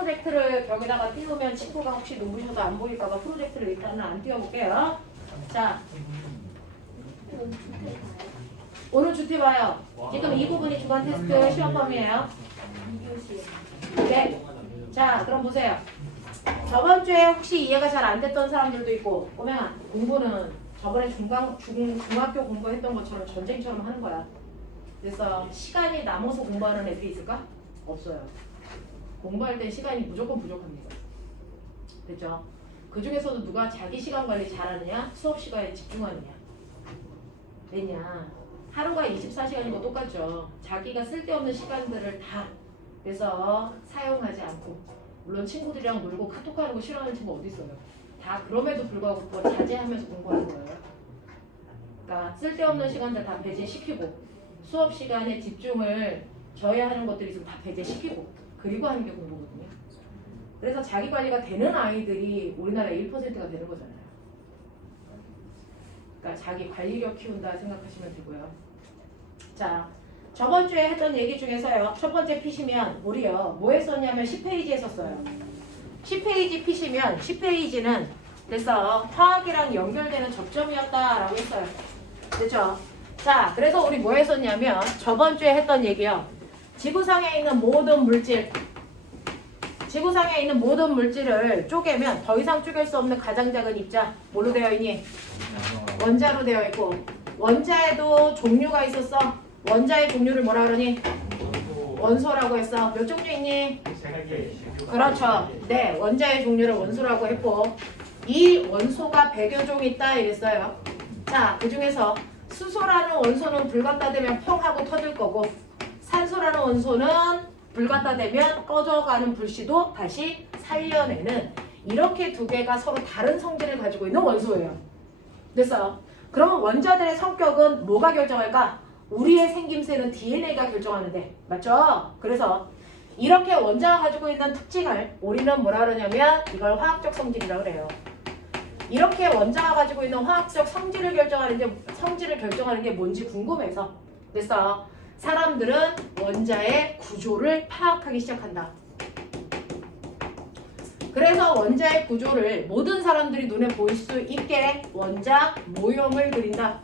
프로젝트를 벽에다가 띄우면 친구가 혹시 눈부셔서 안 보일까봐 프로젝트를 일단은 안 띄워볼게요. 자, 오늘 주티 봐요. 지금 이 부분이 주간 테스트 시험 범위예요. 네. 자, 그럼 보세요. 저번 주에 혹시 이해가 잘 안 됐던 사람들도 있고, 오면 공부는 저번에 중학교 공부했던 것처럼 전쟁처럼 하는 거야. 그래서 시간이 남아서 공부하는 애들이 있을까? 없어요. 공부할 때 시간이 무조건 부족합니다. 됐죠? 그 중에서도 누가 자기 시간 관리 잘하느냐? 수업 시간에 집중하느냐? 왜냐? 하루가 24시간인 거 똑같죠. 자기가 쓸데없는 시간들을 다 그래서 사용하지 않고, 물론 친구들이랑 놀고 카톡하는 거 싫어하는 친구 어디 있어요? 다 그럼에도 불구하고 그거 자제하면서 공부하는 거예요. 그러니까 쓸데없는 시간들 다 배제시키고 수업 시간에 집중을 져야 하는 것들이 있으면 다 배제시키고 그리고 하는 게 공부거든요. 그래서 자기 관리가 되는 아이들이 우리나라 1%가 되는 거잖아요. 그러니까 자기 관리력 키운다 생각하시면 되고요. 자, 저번 주에 했던 얘기 중에서요. 첫 번째 피시면 우리요. 뭐 했었냐면 10페이지 했었어요. 10페이지 피시면 10페이지는 그래서 화학이랑 연결되는 접점이었다라고 했어요. 됐죠? 자, 그래서 우리 뭐 했었냐면 저번 주에 했던 얘기요. 지구상에 있는 모든 물질 지구상에 있는 모든 물질을 쪼개면 더 이상 쪼갤 수 없는 가장 작은 입자 뭘로 되어 있니? 원자로 되어 있고 원자에도 종류가 있었어. 원자의 종류를 뭐라 그러니? 원소라고 했어. 몇 종류 있니? 그렇죠. 네, 원자의 종류를 원소라고 했고 이 원소가 100여 종 있다 이랬어요. 자, 그 중에서 수소라는 원소는 불 갖다 대면 펑 하고 터질 거고 산소라는 원소는 불 갖다 대면 꺼져가는 불씨도 다시 살려내는 이렇게 두 개가 서로 다른 성질을 가지고 있는 원소예요. 그래서 그러면 원자들의 성격은 뭐가 결정할까? 우리의 생김새는 DNA가 결정하는데 맞죠? 그래서 이렇게 원자가 가지고 있는 특징을 우리는 뭐라 그러냐면 이걸 화학적 성질이라고 그래요. 이렇게 원자가 가지고 있는 화학적 성질을 결정하는 게 뭔지 궁금해서 그래서 사람들은 원자의 구조를 파악하기 시작한다. 그래서 원자의 구조를 모든 사람들이 눈에 보일 수 있게 원자 모형을 그린다.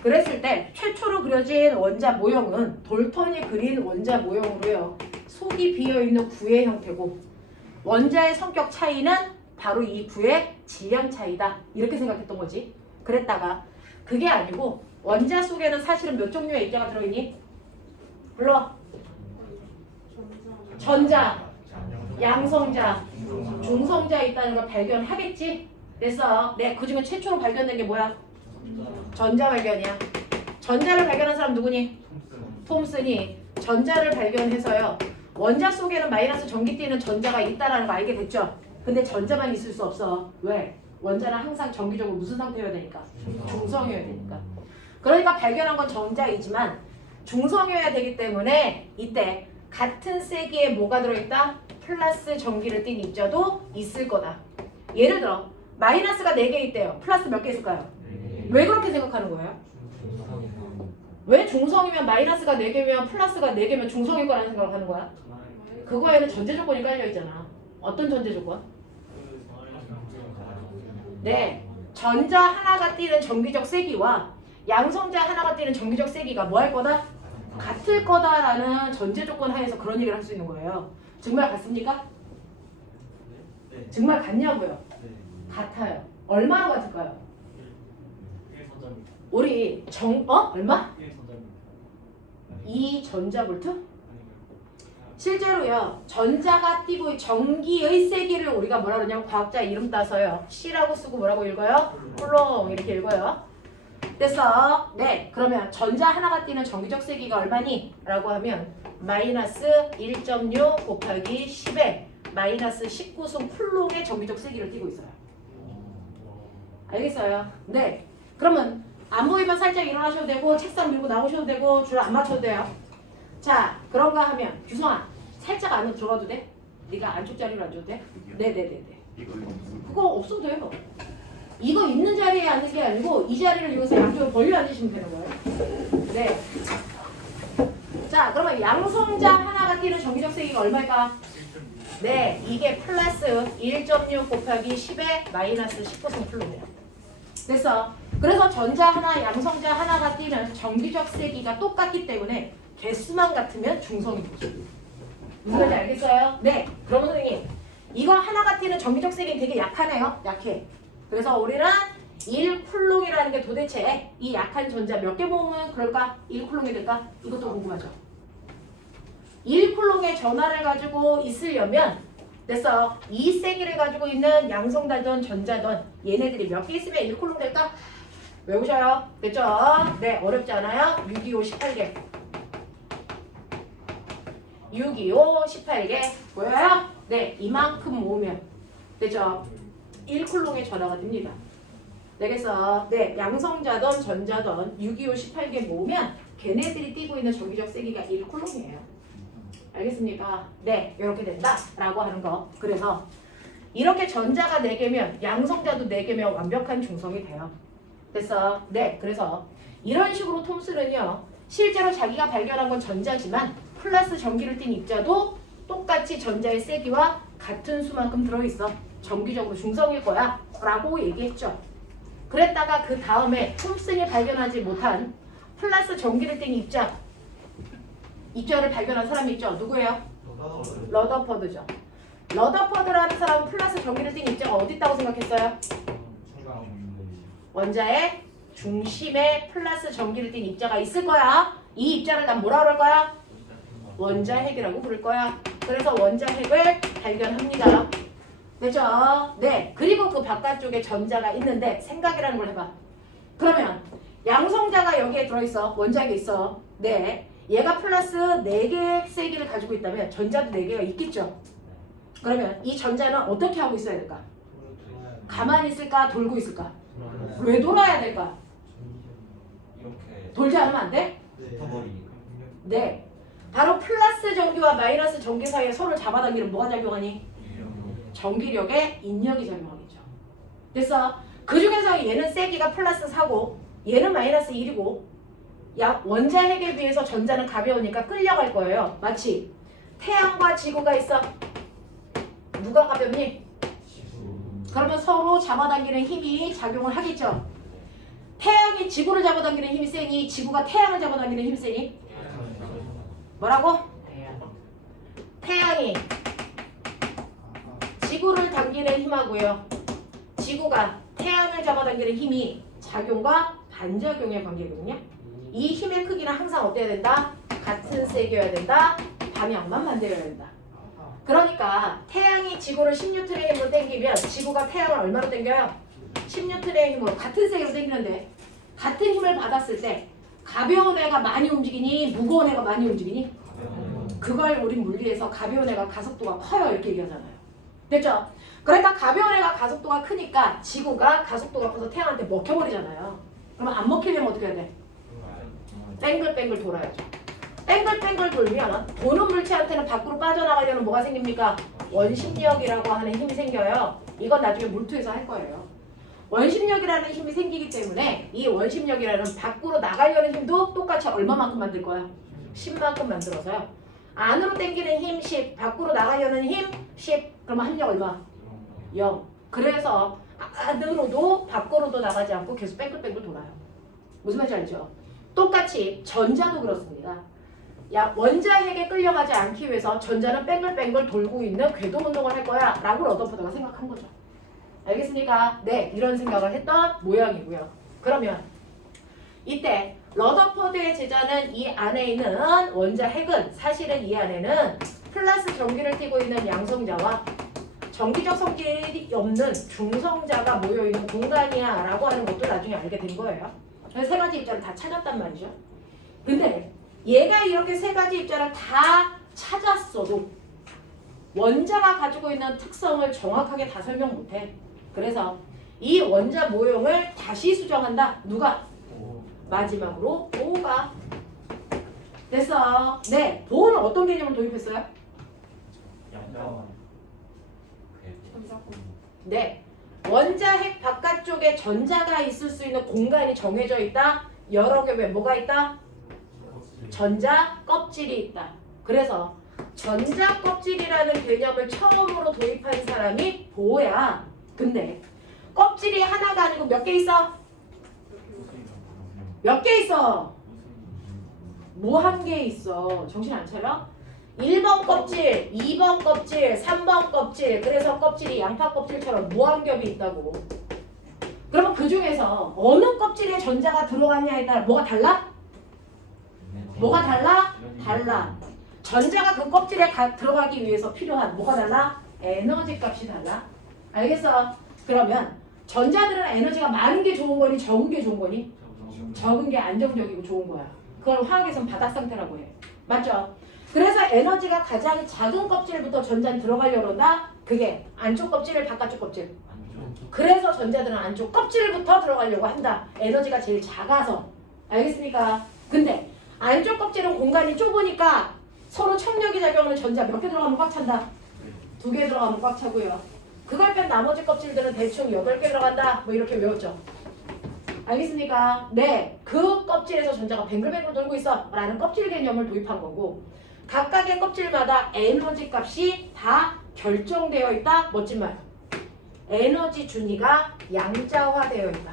그랬을 때 최초로 그려진 원자 모형은 돌턴이 그린 원자 모형으로요. 속이 비어있는 구의 형태고 원자의 성격 차이는 바로 이 구의 질량 차이다. 이렇게 생각했던 거지. 그랬다가 그게 아니고 원자 속에는 사실은 몇 종류의 입자가 들어있니? 불러. 전자, 양성자, 중성자 있다는 걸 발견하겠지? 그래서 그 중에 최초로 발견된 게 뭐야? 전자 발견이야. 전자를 발견한 사람 누구니? 톰슨이 전자를 발견해서요. 원자 속에는 마이너스 전기 띠는 전자가 있다는 거 알게 됐죠? 근데 전자만 있을 수 없어. 왜? 원자는 항상 정기적으로 무슨 상태여야 되니까? 중성이어야 되니까. 그러니까 발견한 건 전자이지만 중성이어야 되기 때문에 이때 같은 세기에 뭐가 들어있다? 플러스 전기를 띤 입자도 있을 거다. 예를 들어 마이너스가 4개 있대요. 플러스 몇 개 있을까요? 왜 그렇게 생각하는 거예요? 왜 중성이면 마이너스가 4개면 플러스가 4개면 중성일 거라는 생각을 하는 거야? 그거에는 전제 조건이 깔려있잖아. 어떤 전제 조건? 네, 전자 하나가 띠는 전기적 세기와 양성자 하나가 띠는 전기적 세기가 뭐 할 거다? 같을 거다라는 전제 조건 하에서 그런 얘기를 할 수 있는 거예요. 정말 같습니까? 네. 정말 같냐고요? 네. 같아요. 얼마나 같을까요? 1선점입니다. 우리 얼마? 1선점입니다. 2전자볼트? 실제로요. 전자가 띄고 전기의 세기를 우리가 뭐라 그러냐면 과학자 이름 따서요. C라고 쓰고 뭐라고 읽어요? 쿨롱 이렇게 읽어요. 그래서 그러면 전자 하나가 띄는 전기적 세기가 얼마니? 라고 하면 마이너스 1.6 곱하기 10에 마이너스 19승 쿨롱의 전기적 세기를 띄고 있어요. 알겠어요? 네. 그러면 안 보이면 살짝 일어나셔도 되고 책상 밀고 나오셔도 되고 줄 안 맞춰도 돼요. 자, 그런가 하면 규성아 살짝 안으로 들어가도 돼? 네가 안쪽 자리로 앉아도 돼? 네네네네. 그거 없어도 돼요. 이거 있는 자리에 앉는 게 아니고 이 자리를 이용해서 양쪽으로 벌려 앉으시면 되는 거예요. 네. 자, 그러면 양성자 하나가 띄는 전기적 세기가 얼마일까? 네, 이게 플러스 1.6 곱하기 10의 마이너스 19승 플루예요. 그래서 전자 하나, 양성자 하나가 띠는 정기적 세기가 똑같기 때문에 개수만 같으면 중성인 거죠. 무슨 말인지 알겠어요? 네. 그러면 선생님, 이거 하나가 띠는 정기적 세기는 되게 약하네요. 약해. 그래서 우리는 1쿨롱이라는 게 도대체 이 약한 전자 몇 개 모으면 그럴까? 1쿨롱이 될까? 이것도 궁금하죠. 1쿨롱의 전하를 가지고 있으려면 됐어. 이 세기를 가지고 있는 양성자든 전자든 얘네들이 몇 개 있으면 1쿨롱 될까? 외우셔요. 됐죠? 네, 어렵지 않아요? 625, 18개. 625, 18개. 보여요? 네, 이만큼 모으면 됐죠? 1쿨롱의 전하가 됩니다. 그래서 네, 양성자든 전자든 625, 18개 모으면 걔네들이 띠고 있는 정기적 세기가 1쿨롱이에요. 알겠습니까? 네, 이렇게 된다라고 하는 거. 그래서 이렇게 전자가 4개면 양성자도 4개면 완벽한 중성이 돼요. 됐어? 네, 그래서 이런 식으로 톰슨은요. 실제로 자기가 발견한 건 전자지만 플러스 전기를 띤 입자도 똑같이 전자의 세기와 같은 수만큼 들어있어. 정기적으로 중성일 거야 라고 얘기했죠. 그랬다가 그 다음에 톰슨이 발견하지 못한 플러스 전기를 띤 입자를 발견한 사람이 있죠. 누구예요? 러더퍼드죠. 러더퍼드라는 사람은 플러스 전기를 띤 입자가 어디 있다고 생각했어요? 원자의 중심에 플러스 전기를 띤 입자가 있을 거야. 이 입자를 난 뭐라 그럴 거야? 원자핵이라고 부를 거야. 그래서 원자핵을 발견합니다. 됐죠? 네. 그리고 그 바깥쪽에 전자가 있는데 생각이라는 걸 해봐. 그러면 양성자가 여기에 들어있어. 원자핵에 있어. 네. 얘가 플러스 4개의 세기를 가지고 있다면 전자도 4개가 있겠죠. 그러면 이 전자는 어떻게 하고 있어야 될까? 가만히 있을까? 돌고 있을까? 왜 돌아야 될까? 이렇게 돌지 않으면 안 돼? 붙어버리니까. 네. 바로 플러스 전기와 마이너스 전기 사이에 서로를 잡아당기는 뭐가 작용하니? 전기력에 인력이 작용하겠죠. 됐어? 그 중에서 얘는 세기가 플러스 4고 얘는 마이너스 1이고 원자핵에 비해서 전자는 가벼우니까 끌려갈 거예요. 마치 태양과 지구가 있어. 누가 가볍니? 그러면 서로 잡아당기는 힘이 작용을 하겠죠. 태양이 지구를 잡아당기는 힘이 세니 지구가 태양을 잡아당기는 힘이 세니? 뭐라고? 태양이 지구를 당기는 힘하고요. 지구가 태양을 잡아당기는 힘이 작용과 반작용의 관계거든요. 이 힘의 크기는 항상 어때야 된다? 같은 세기여야 된다. 방향만 반대여야 된다. 그러니까 태양이 지구를 10N의 힘으로 당기면 지구가 태양을 얼마로 당겨요? 10N의 힘으로 같은 세기로 당기는데 같은 힘을 받았을 때 가벼운 애가 많이 움직이니 무거운 애가 많이 움직이니? 그걸 우리 물리에서 가벼운 애가 가속도가 커요 이렇게 얘기하잖아요. 됐죠? 그러니까 가벼운 애가 가속도가 크니까 지구가 가속도가 커서 태양한테 먹혀버리잖아요. 그러면 안 먹히려면 어떻게 해야 돼? 뱅글뱅글 돌아야죠. 뱅글뱅글 돌면 도는 물체한테는 밖으로 빠져나가려면 뭐가 생깁니까? 원심력이라고 하는 힘이 생겨요. 이건 나중에 물투에서 할 거예요. 원심력이라는 힘이 생기기 때문에 이 원심력이라는 밖으로 나가려는 힘도 똑같이 얼마만큼 만들 거야? 10만큼 만들어서요. 안으로 당기는 힘 10, 밖으로 나가려는 힘 10. 그러면 합력 얼마? 0. 그래서 안으로도 밖으로도 나가지 않고 계속 뱅글뱅글 돌아요. 무슨 말인지 알죠? 똑같이 전자도 그렇습니다. 원자핵에 끌려가지 않기 위해서 전자는 뱅글뱅글 돌고 있는 궤도 운동을 할 거야 라고 러더퍼드가 생각한 거죠. 알겠습니까? 네, 이런 생각을 했던 모양이고요. 그러면 이때 러더퍼드의 제자는 이 안에 있는 원자핵은 사실은 이 안에는 플러스 전기를 띠고 있는 양성자와 전기적 성질이 없는 중성자가 모여있는 공간이야 라고 하는 것도 나중에 알게 된 거예요. 그래서 세 가지 입자를 다 찾았단 말이죠. 근데 얘가 이렇게 세 가지 입자를 다 찾았어도 원자가 가지고 있는 특성을 정확하게 다 설명 못해. 그래서 이 원자 모형을 다시 수정한다. 누가? 마지막으로 보호가. 됐어. 네, 보호는 어떤 개념을 도입했어요? 네, 원자핵 바깥쪽에 전자가 있을 수 있는 공간이 정해져 있다. 여러 개 왜 뭐가 있다? 전자 껍질이 있다. 그래서 전자 껍질이라는 개념을 처음으로 도입한 사람이 보야. 근데 껍질이 하나가 아니고 몇 개 있어? 몇 개 있어? 뭐 한 개 있어? 정신 안 차려? 1번 껍질, 2번 껍질, 3번 껍질. 그래서 껍질이 양파 껍질처럼 무한겹이 있다고. 그러면 그 중에서 어느 껍질에 전자가 들어가냐에 따라 뭐가 달라? 뭐가 달라? 달라. 전자가 그 껍질에 들어가기 위해서 필요한 뭐가 달라? 에너지 값이 달라. 알겠어? 그러면 전자들은 에너지가 많은 게 좋은 거니 적은 게 좋은 거니? 적은 게 안정적이고 좋은 거야. 그걸 화학에서는 바닥 상태라고 해. 맞죠? 그래서 에너지가 가장 작은 껍질부터 전자는 들어가려고 한다. 그게 안쪽 껍질을 바깥쪽 껍질. 그래서 전자들은 안쪽 껍질부터 들어가려고 한다. 에너지가 제일 작아서. 알겠습니까? 근데 안쪽 껍질은 공간이 좁으니까 서로 trọng力이 작용하는 전자 몇 개 들어가면 꽉 찬다? 2개 들어가면 꽉 차고요. 그걸 뺀 나머지 껍질들은 대충 8개 들어간다. 뭐 이렇게 외웠죠. 알겠습니까? 네. 그 껍질에서 전자가 뱅글뱅글 돌고 있어 라는 껍질 개념을 도입한 거고 각각의 껍질마다 에너지 값이 다 결정되어 있다. 멋진 말. 에너지 준위가 양자화되어 있다.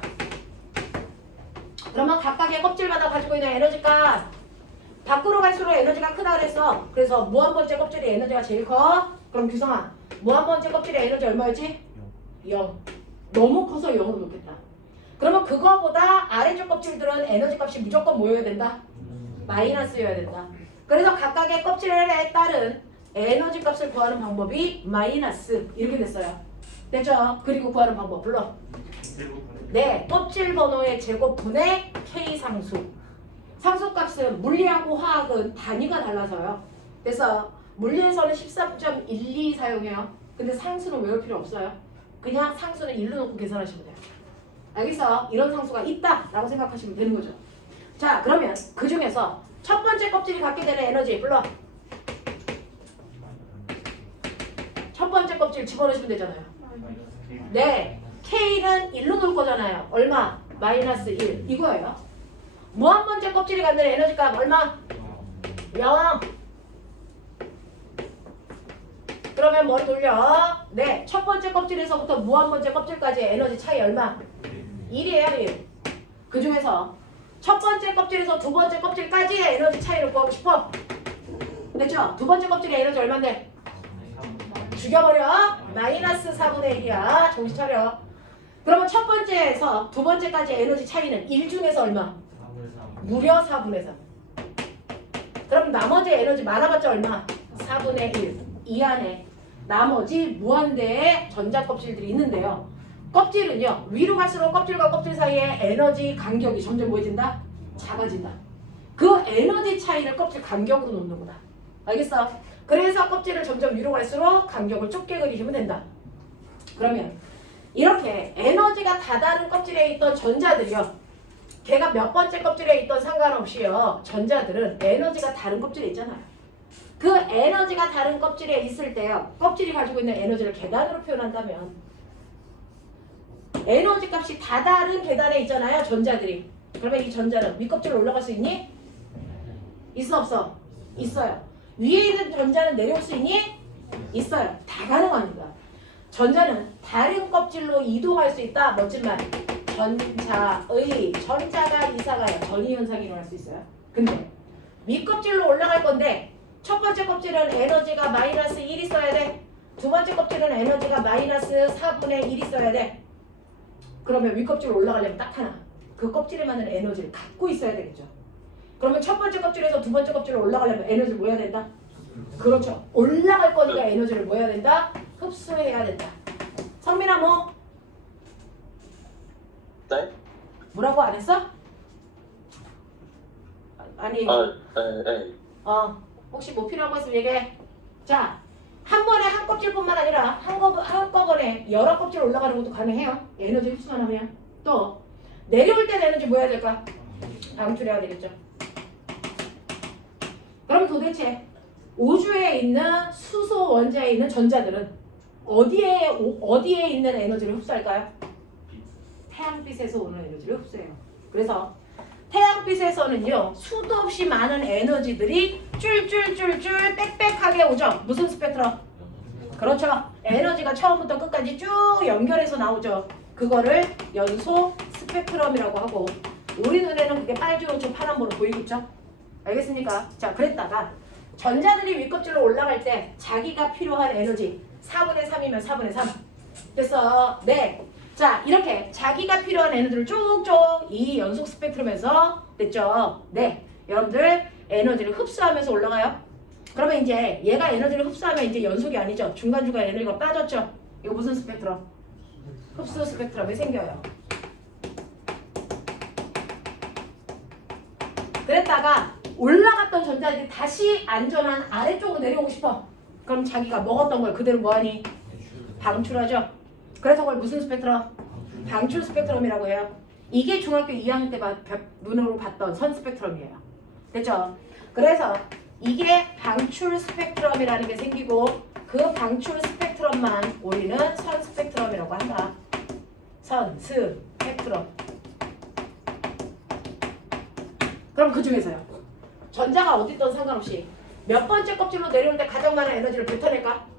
그러면 각각의 껍질마다 가지고 있는 에너지 값 밖으로 갈수록 에너지가 크다 그랬어. 그래서 무한번째 껍질이 에너지가 제일 커. 그럼 규성아 무한번째 껍질의 에너지 얼마였지? 0. 너무 커서 0으로 놓겠다. 그러면 그거보다 아래쪽 껍질들은 에너지 값이 무조건 뭐여야 된다? 마이너스여야 된다. 그래서 각각의 껍질에 따른 에너지 값을 구하는 방법이 마이너스 이렇게 됐어요. 됐죠? 그리고 구하는 방법 불러. 네, 껍질 번호의 제곱분의 K 상수. 상수값은 물리하고 화학은 단위가 달라서요. 그래서 물리에서는 13.12 사용해요. 근데 상수는 외울 필요 없어요. 그냥 상수는 1로 놓고 계산하시면 돼요. 알겠어? 이런 상수가 있다라고 생각하시면 되는 거죠. 자, 그러면 그 중에서 첫 번째 껍질이 갖게 되는 에너지 불러. 첫 번째 껍질 집어넣으시면 되잖아요. 네, K는 1로 놓을 거잖아요. 얼마? 마이너스 1 이거예요. 무한번째 껍질이 갖는 에너지 값 얼마? 0. 그러면 머리 돌려. 네, 첫 번째 껍질에서부터 무한번째 껍질까지의 에너지 차이 얼마? 1이에요, 1. 그 중에서 첫 번째 껍질에서 두 번째 껍질까지의 에너지 차이를 구하고 싶어. 됐죠? 두 번째 껍질의 에너지 얼만데? 죽여버려. 마이너스 4분의 1이야. 정신 차려. 그러면 첫 번째에서 두 번째까지의 에너지 차이는 1 중에서 얼마? 무려 4분의 3. 그럼 나머지 에너지 많아봤자 얼마? 4분의 1. 이 안에 나머지 무한대의 전자 껍질들이 있는데요. 껍질은요. 위로 갈수록 껍질과 껍질 사이의 에너지 간격이 점점 뭐해진다? 작아진다. 그 에너지 차이를 껍질 간격으로 놓는 거다. 알겠어? 그래서 껍질을 점점 위로 갈수록 간격을 좁게 그리시면 된다. 그러면 이렇게 에너지가 다 다른 껍질에 있던 전자들이요. 걔가 몇 번째 껍질에 있던 상관없이요. 전자들은 에너지가 다른 껍질에 있잖아요. 그 에너지가 다른 껍질에 있을 때요. 껍질이 가지고 있는 에너지를 계단으로 표현한다면 에너지 값이 다 다른 계단에 있잖아요. 전자들이. 그러면 이 전자는 윗껍질로 올라갈 수 있니? 있어 없어? 있어요. 위에 있는 전자는 내려올 수 있니? 있어요. 다 가능합니다. 전자는 다른 껍질로 이동할 수 있다. 멋진 말. 전자가 이사가요. 전이 현상이 일어날 수 있어요. 근데 윗껍질로 올라갈 건데 첫 번째 껍질은 에너지가 마이너스 1 있어야 돼. 두 번째 껍질은 에너지가 마이너스 4분의 1 있어야 돼. 그러면 윗껍질로 올라가려면 딱 하나. 그 껍질에 맞는 에너지를 갖고 있어야 되겠죠. 그러면 첫 번째 껍질에서 두 번째 껍질로 올라가려면 에너지를 뭐 해야 된다? 그렇죠. 올라갈 거니까 에너지를 뭐 해야 된다? 흡수해야 된다. 성민아 뭐? 네? 뭐라고 안 했어? 아니. 네. 혹시 뭐 필요하고 있으면 얘기해. 자, 한 번에 한 껍질뿐만 아니라 한꺼번에 여러 껍질 올라가는 것도 가능해요. 에너지 흡수만 하면. 또 내려올 때 에너지 뭐 해야 될까? 방출해야 되겠죠. 그럼 도대체 우주에 있는 수소 원자에 있는 전자들은 어디에 있는 에너지를 흡수할까요? 태양빛에서 오는 에너지를 흡수해요. 그래서 태양빛에서는요 수도 없이 많은 에너지들이 쫄쫄쫄쫄 빽빽하게 오죠. 무슨 스펙트럼? 그렇죠. 에너지가 처음부터 끝까지 쭉 연결해서 나오죠. 그거를 연소 스펙트럼이라고 하고 우리 눈에는 그게 빨주노초 파란보로 보이겠죠? 알겠습니까? 자, 그랬다가 전자들이 윗껍질로 올라갈 때 자기가 필요한 에너지 4분의 3이면 4분의 3. 그래서 네. 자, 이렇게 자기가 필요한 에너지를 쭉쭉 이 연속 스펙트럼에서 됐죠? 네. 여러분들 에너지를 흡수하면서 올라가요. 그러면 이제 얘가 에너지를 흡수하면 이제 연속이 아니죠. 중간중간 에너지가 빠졌죠. 이거 무슨 스펙트럼? 흡수 스펙트럼이 생겨요. 그랬다가 올라갔던 전자들이 다시 안전한 아래쪽으로 내려오고 싶어. 그럼 자기가 먹었던 걸 그대로 뭐하니? 방출하죠. 그래서 그걸 무슨 스펙트럼? 방출 스펙트럼이라고 해요. 이게 중학교 2학년 때 눈으로 봤던 선 스펙트럼이에요. 됐죠? 그래서 이게 방출 스펙트럼이라는 게 생기고 그 방출 스펙트럼만 우리는 선 스펙트럼이라고 한다. 선 스펙트럼. 그럼 그 중에서요. 전자가 어디 있든 상관없이 몇 번째 껍질로 내려올 때 가장 많은 에너지를 뱉어낼까?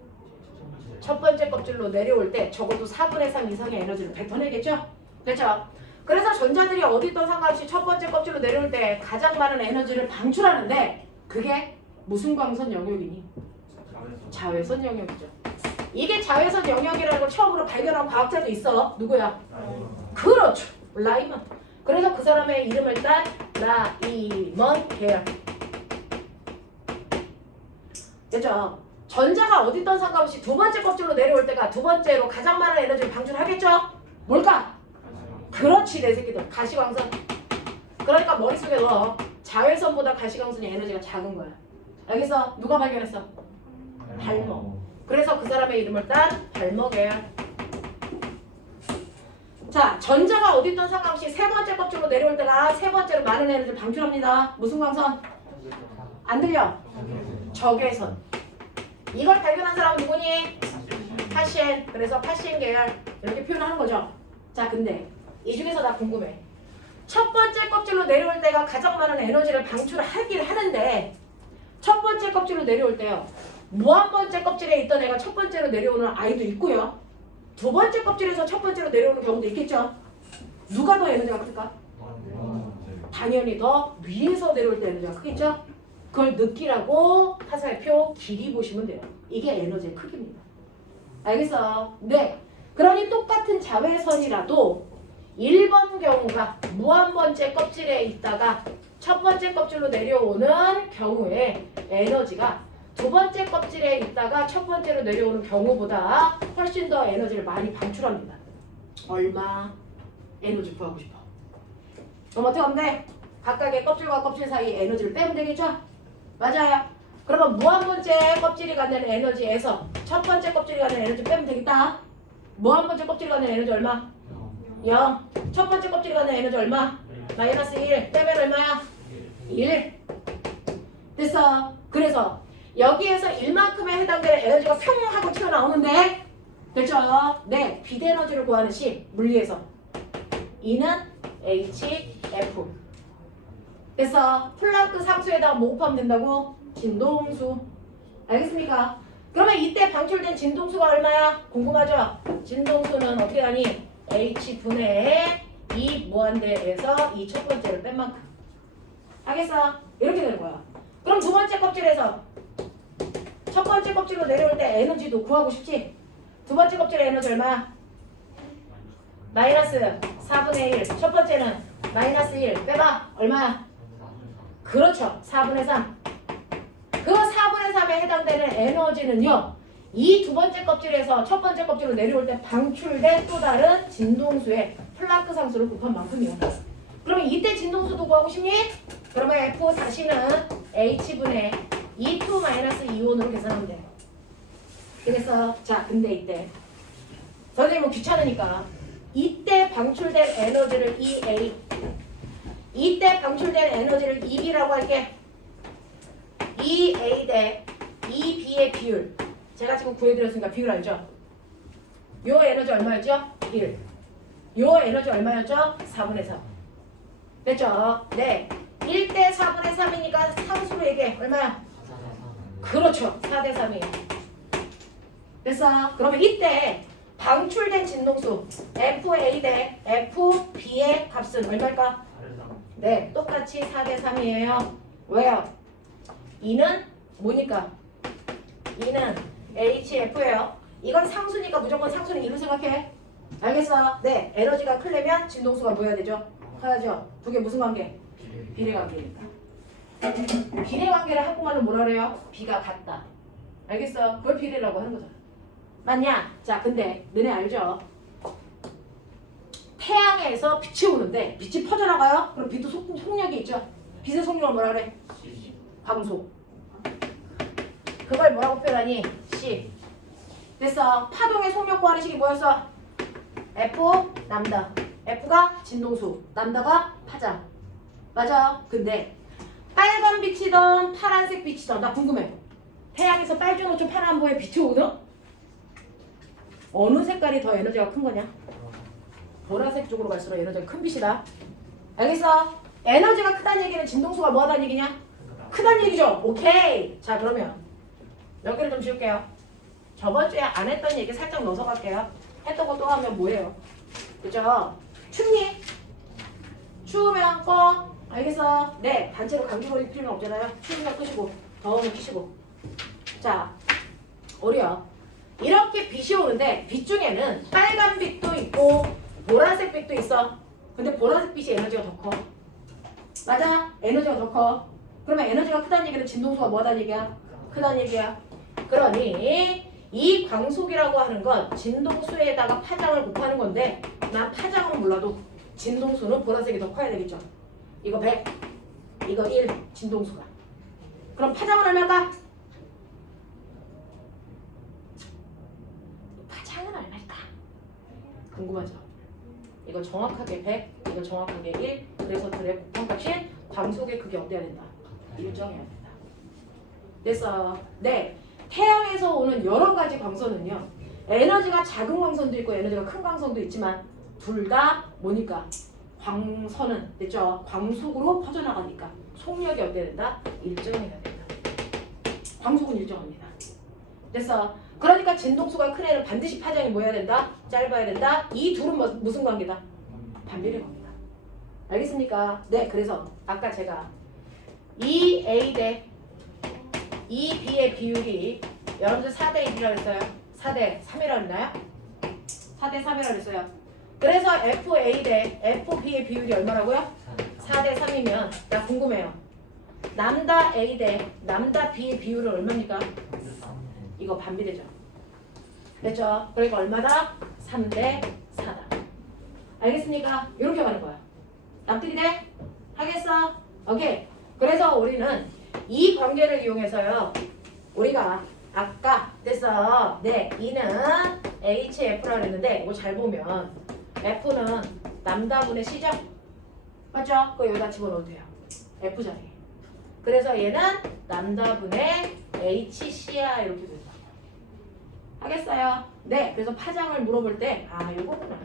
첫 번째 껍질로 내려올 때 적어도 4분의 3 이상의 에너지를 뱉어내겠죠? 그렇죠? 그래서 전자들이 어디 있든 상관없이 첫 번째 껍질로 내려올 때 가장 많은 에너지를 방출하는데 그게 무슨 광선 영역이니? 자외선 영역이죠. 이게 자외선 영역이라는 걸 처음으로 발견한 과학자도 있어. 누구야? 그렇죠. 라이먼. 그래서 그 사람의 이름을 딴 라이먼 계열. 됐죠? 전자가 어디 있든 상관없이 두 번째 껍질로 내려올 때가 두 번째로 가장 많은 에너지를 방출하겠죠? 뭘까? 그렇지 내 새끼들. 가시광선. 그러니까 머릿속에 넣어. 자외선보다 가시광선의 에너지가 작은 거야. 알겠어? 누가 발견했어? 발머. 그래서 그 사람의 이름을 딴 발머 계열. 자, 전자가 어디 있든 상관없이 세 번째 껍질로 내려올 때가 세 번째로 많은 에너지를 방출합니다. 무슨 광선? 안 들려? 적외선. 이걸 발견한 사람은 누구니? 파시엔. 그래서 파시엔 계열 이렇게 표현하는 거죠. 자, 근데 이 중에서 나 궁금해. 첫 번째 껍질로 내려올 때가 가장 많은 에너지를 방출하긴 하는데 첫 번째 껍질로 내려올 때요. 무한 번째 껍질에 있던 애가 첫 번째로 내려오는 아이도 있고요. 두 번째 껍질에서 첫 번째로 내려오는 경우도 있겠죠. 누가 더 에너지가 클까? 당연히 더 위에서 내려올 때 에너지가 크겠죠. 그걸 느끼라고 화살표 길이 보시면 돼요. 이게 에너지의 크기입니다. 알겠어? 네. 그러니 똑같은 자외선이라도 1번 경우가 무한 번째 껍질에 있다가 첫 번째 껍질로 내려오는 경우에 에너지가 두 번째 껍질에 있다가 첫 번째로 내려오는 경우보다 훨씬 더 에너지를 많이 방출합니다. 얼마? 에너지 구하고 싶어. 그럼 어떻게 하면 돼? 각각의 껍질과 껍질 사이 에너지를 빼면 되겠죠? 맞아요. 그러면 무한 번째 껍질이 갖는 에너지에서 첫 번째 껍질이 갖는 에너지 빼면 되겠다. 무한 번째 껍질이 갖는 에너지 얼마? 0. 첫 번째 껍질이 갖는 에너지 얼마? 마이너스 1. 빼면 얼마야? 1. 됐어. 그래서 여기에서 1만큼에 해당되는 에너지가 평 하고 튀어나오는데 됐죠? 네. 비대에너지를 구하는 시 물리에서 E는 HF. 그래서 플랑크 상수에다가 뭐 곱하면 된다고? 진동수. 알겠습니까? 그러면 이때 방출된 진동수가 얼마야? 궁금하죠? 진동수는 어떻게 하니? H분의 2 무한대에서 이 첫 번째를 뺀 만큼. 알겠어? 이렇게 되는 거야. 그럼 두 번째 껍질에서 첫 번째 껍질로 내려올 때 에너지도 구하고 싶지? 두 번째 껍질의 에너지 얼마야? 마이너스 4분의 1. 첫 번째는 마이너스 1. 빼봐. 얼마야? 그렇죠. 4분의 3. 그 4분의 3에 해당되는 에너지는요. 이 두 번째 껍질에서 첫 번째 껍질로 내려올 때 방출된 또 다른 진동수의 플랑크 상수를 곱한 만큼이요. 그러면 이때 진동수도 구하고 싶니? 그러면 F 다시는 H분의 2-2온으로 계산하면 돼. 그래서 자, 근데 이때 선생님은 귀찮으니까 이때 방출된 에너지를 EA, 이때 방출된 에너지를 EB라고 할게. EA 대 EB의 비율. 제가 지금 구해드렸으니까 비율 알죠? 요 에너지 얼마였죠? 1. 요 에너지 얼마였죠? 4분의 3. 됐죠? 네. 1대 4분의 3이니까 상수로 얘기해. 얼마야? 4대 3. 그렇죠. 4대 3이에요. 됐어? 그러면 이때 방출된 진동수 FA 대 FB의 값은 얼마일까? 4대 3. 네, 똑같이 4대 3이에요. 왜요? 2는 뭐니까? 2는 HF예요. 이건 상수니까 무조건 상수는 2로 생각해. 알겠어? 네, 에너지가 크려면 진동수가 뭐 해야 되죠? 커야죠. 두 개 무슨 관계? 비례관계니까. 비례관계를 한국말로 뭐라 그래요? 비가 같다. 알겠어? 그걸 비례라고 하는 거잖아. 맞냐? 자, 근데 너네 알죠? 태양에서 빛이 오는데 빛이 퍼져나가요? 그럼 빛도 속력이 있죠? 빛의 속력을 뭐라 그래? 광속. 그걸 뭐라고 표현하니? C. 됐어. 파동의 속력 구하는 식이 뭐였어? F 남다. F가 진동수, 남다가 파장. 맞아. 근데 빨간 빛이던 파란색 빛이던 나 궁금해. 태양에서 빨주노초 파란보에 빛이 오든? 어느 색깔이 더 에너지가 큰 거냐? 보라색 쪽으로 갈수록 에너지가 큰 빛이다. 알겠어? 에너지가 크다는 얘기는 진동수가 뭐하다는 얘기냐? 크다는 얘기죠? 오케이. 자, 그러면 여기를 좀 지울게요. 저번 주에 안 했던 얘기 살짝 넣어서 갈게요. 했던 거 또 하면 뭐예요? 그죠? 춥니? 추우면 꺼. 알겠어? 네. 단체로 감기 걸릴 필요는 없잖아요. 추우면 끄시고 더우면 켜시고. 자, 우리요. 이렇게 빛이 오는데 빛 중에는 빨간 빛도 있고 보라색 빛도 있어. 근데 보라색 빛이 에너지가 더 커. 맞아? 에너지가 더 커. 그러면 에너지가 크다는 얘기는 진동수가 뭐하다는 얘기야? 크다는 얘기야. 그러니 이 광속이라고 하는 건 진동수에다가 파장을 곱하는 건데 난 파장은 몰라도 진동수는 보라색이 더 커야 되겠죠. 이거 100, 이거 1, 진동수가. 그럼 파장은 얼마일까? 파장은 얼마일까? 궁금하죠? 이거 정확하게 100, 이거 정확하게 1. 그래서 둘의 곱한값이 광속의 극이 어때야 된다? 일정해야 된다. 됐어. 네. 태양에서 오는 여러 가지 광선은요. 에너지가 작은 광선도 있고 에너지가 큰 광선도 있지만 둘 다 뭐니까? 광선은 됐죠? 광속으로 퍼져나가니까 속력이 어때야 된다? 일정해야 된다. 광속은 일정합니다. 됐어. 그러니까 진동수가 큰 애는 반드시 파장이 뭐 해야 된다? 짧아야 된다. 이 둘은 무슨 관계다? 반비례 관계다. 알겠습니까? 네. 그래서 아까 제가 2A 대 2B의 비율이 여러분들 4대 1이라고 했어요. 4대 3이라고 했나요? 4대 3이라고 했어요. 그래서 FA 대 FB의 비율이 얼마라고요? 4대 3이면 나 궁금해요. 남다 A 대 남다 B의 비율은 얼마입니까? 이거 반비례죠. 됐죠? 그러니까 얼마다? 3대 4다. 알겠습니까? 이렇게 가는 거야. 납득이 돼? 하겠어? 오케이. 그래서 우리는 이 관계를 이용해서요. 우리가 아까 됐어. 네, E는 HF라고 했는데 이거 잘 보면 F는 남다분의 C죠? 맞죠? 그거 여기다 집어넣어도 돼요. F 자리에. 그래서 얘는 남다분의 HC야 이렇게 된다. 하겠어요? 네, 그래서 파장을 물어볼 때 요거구나.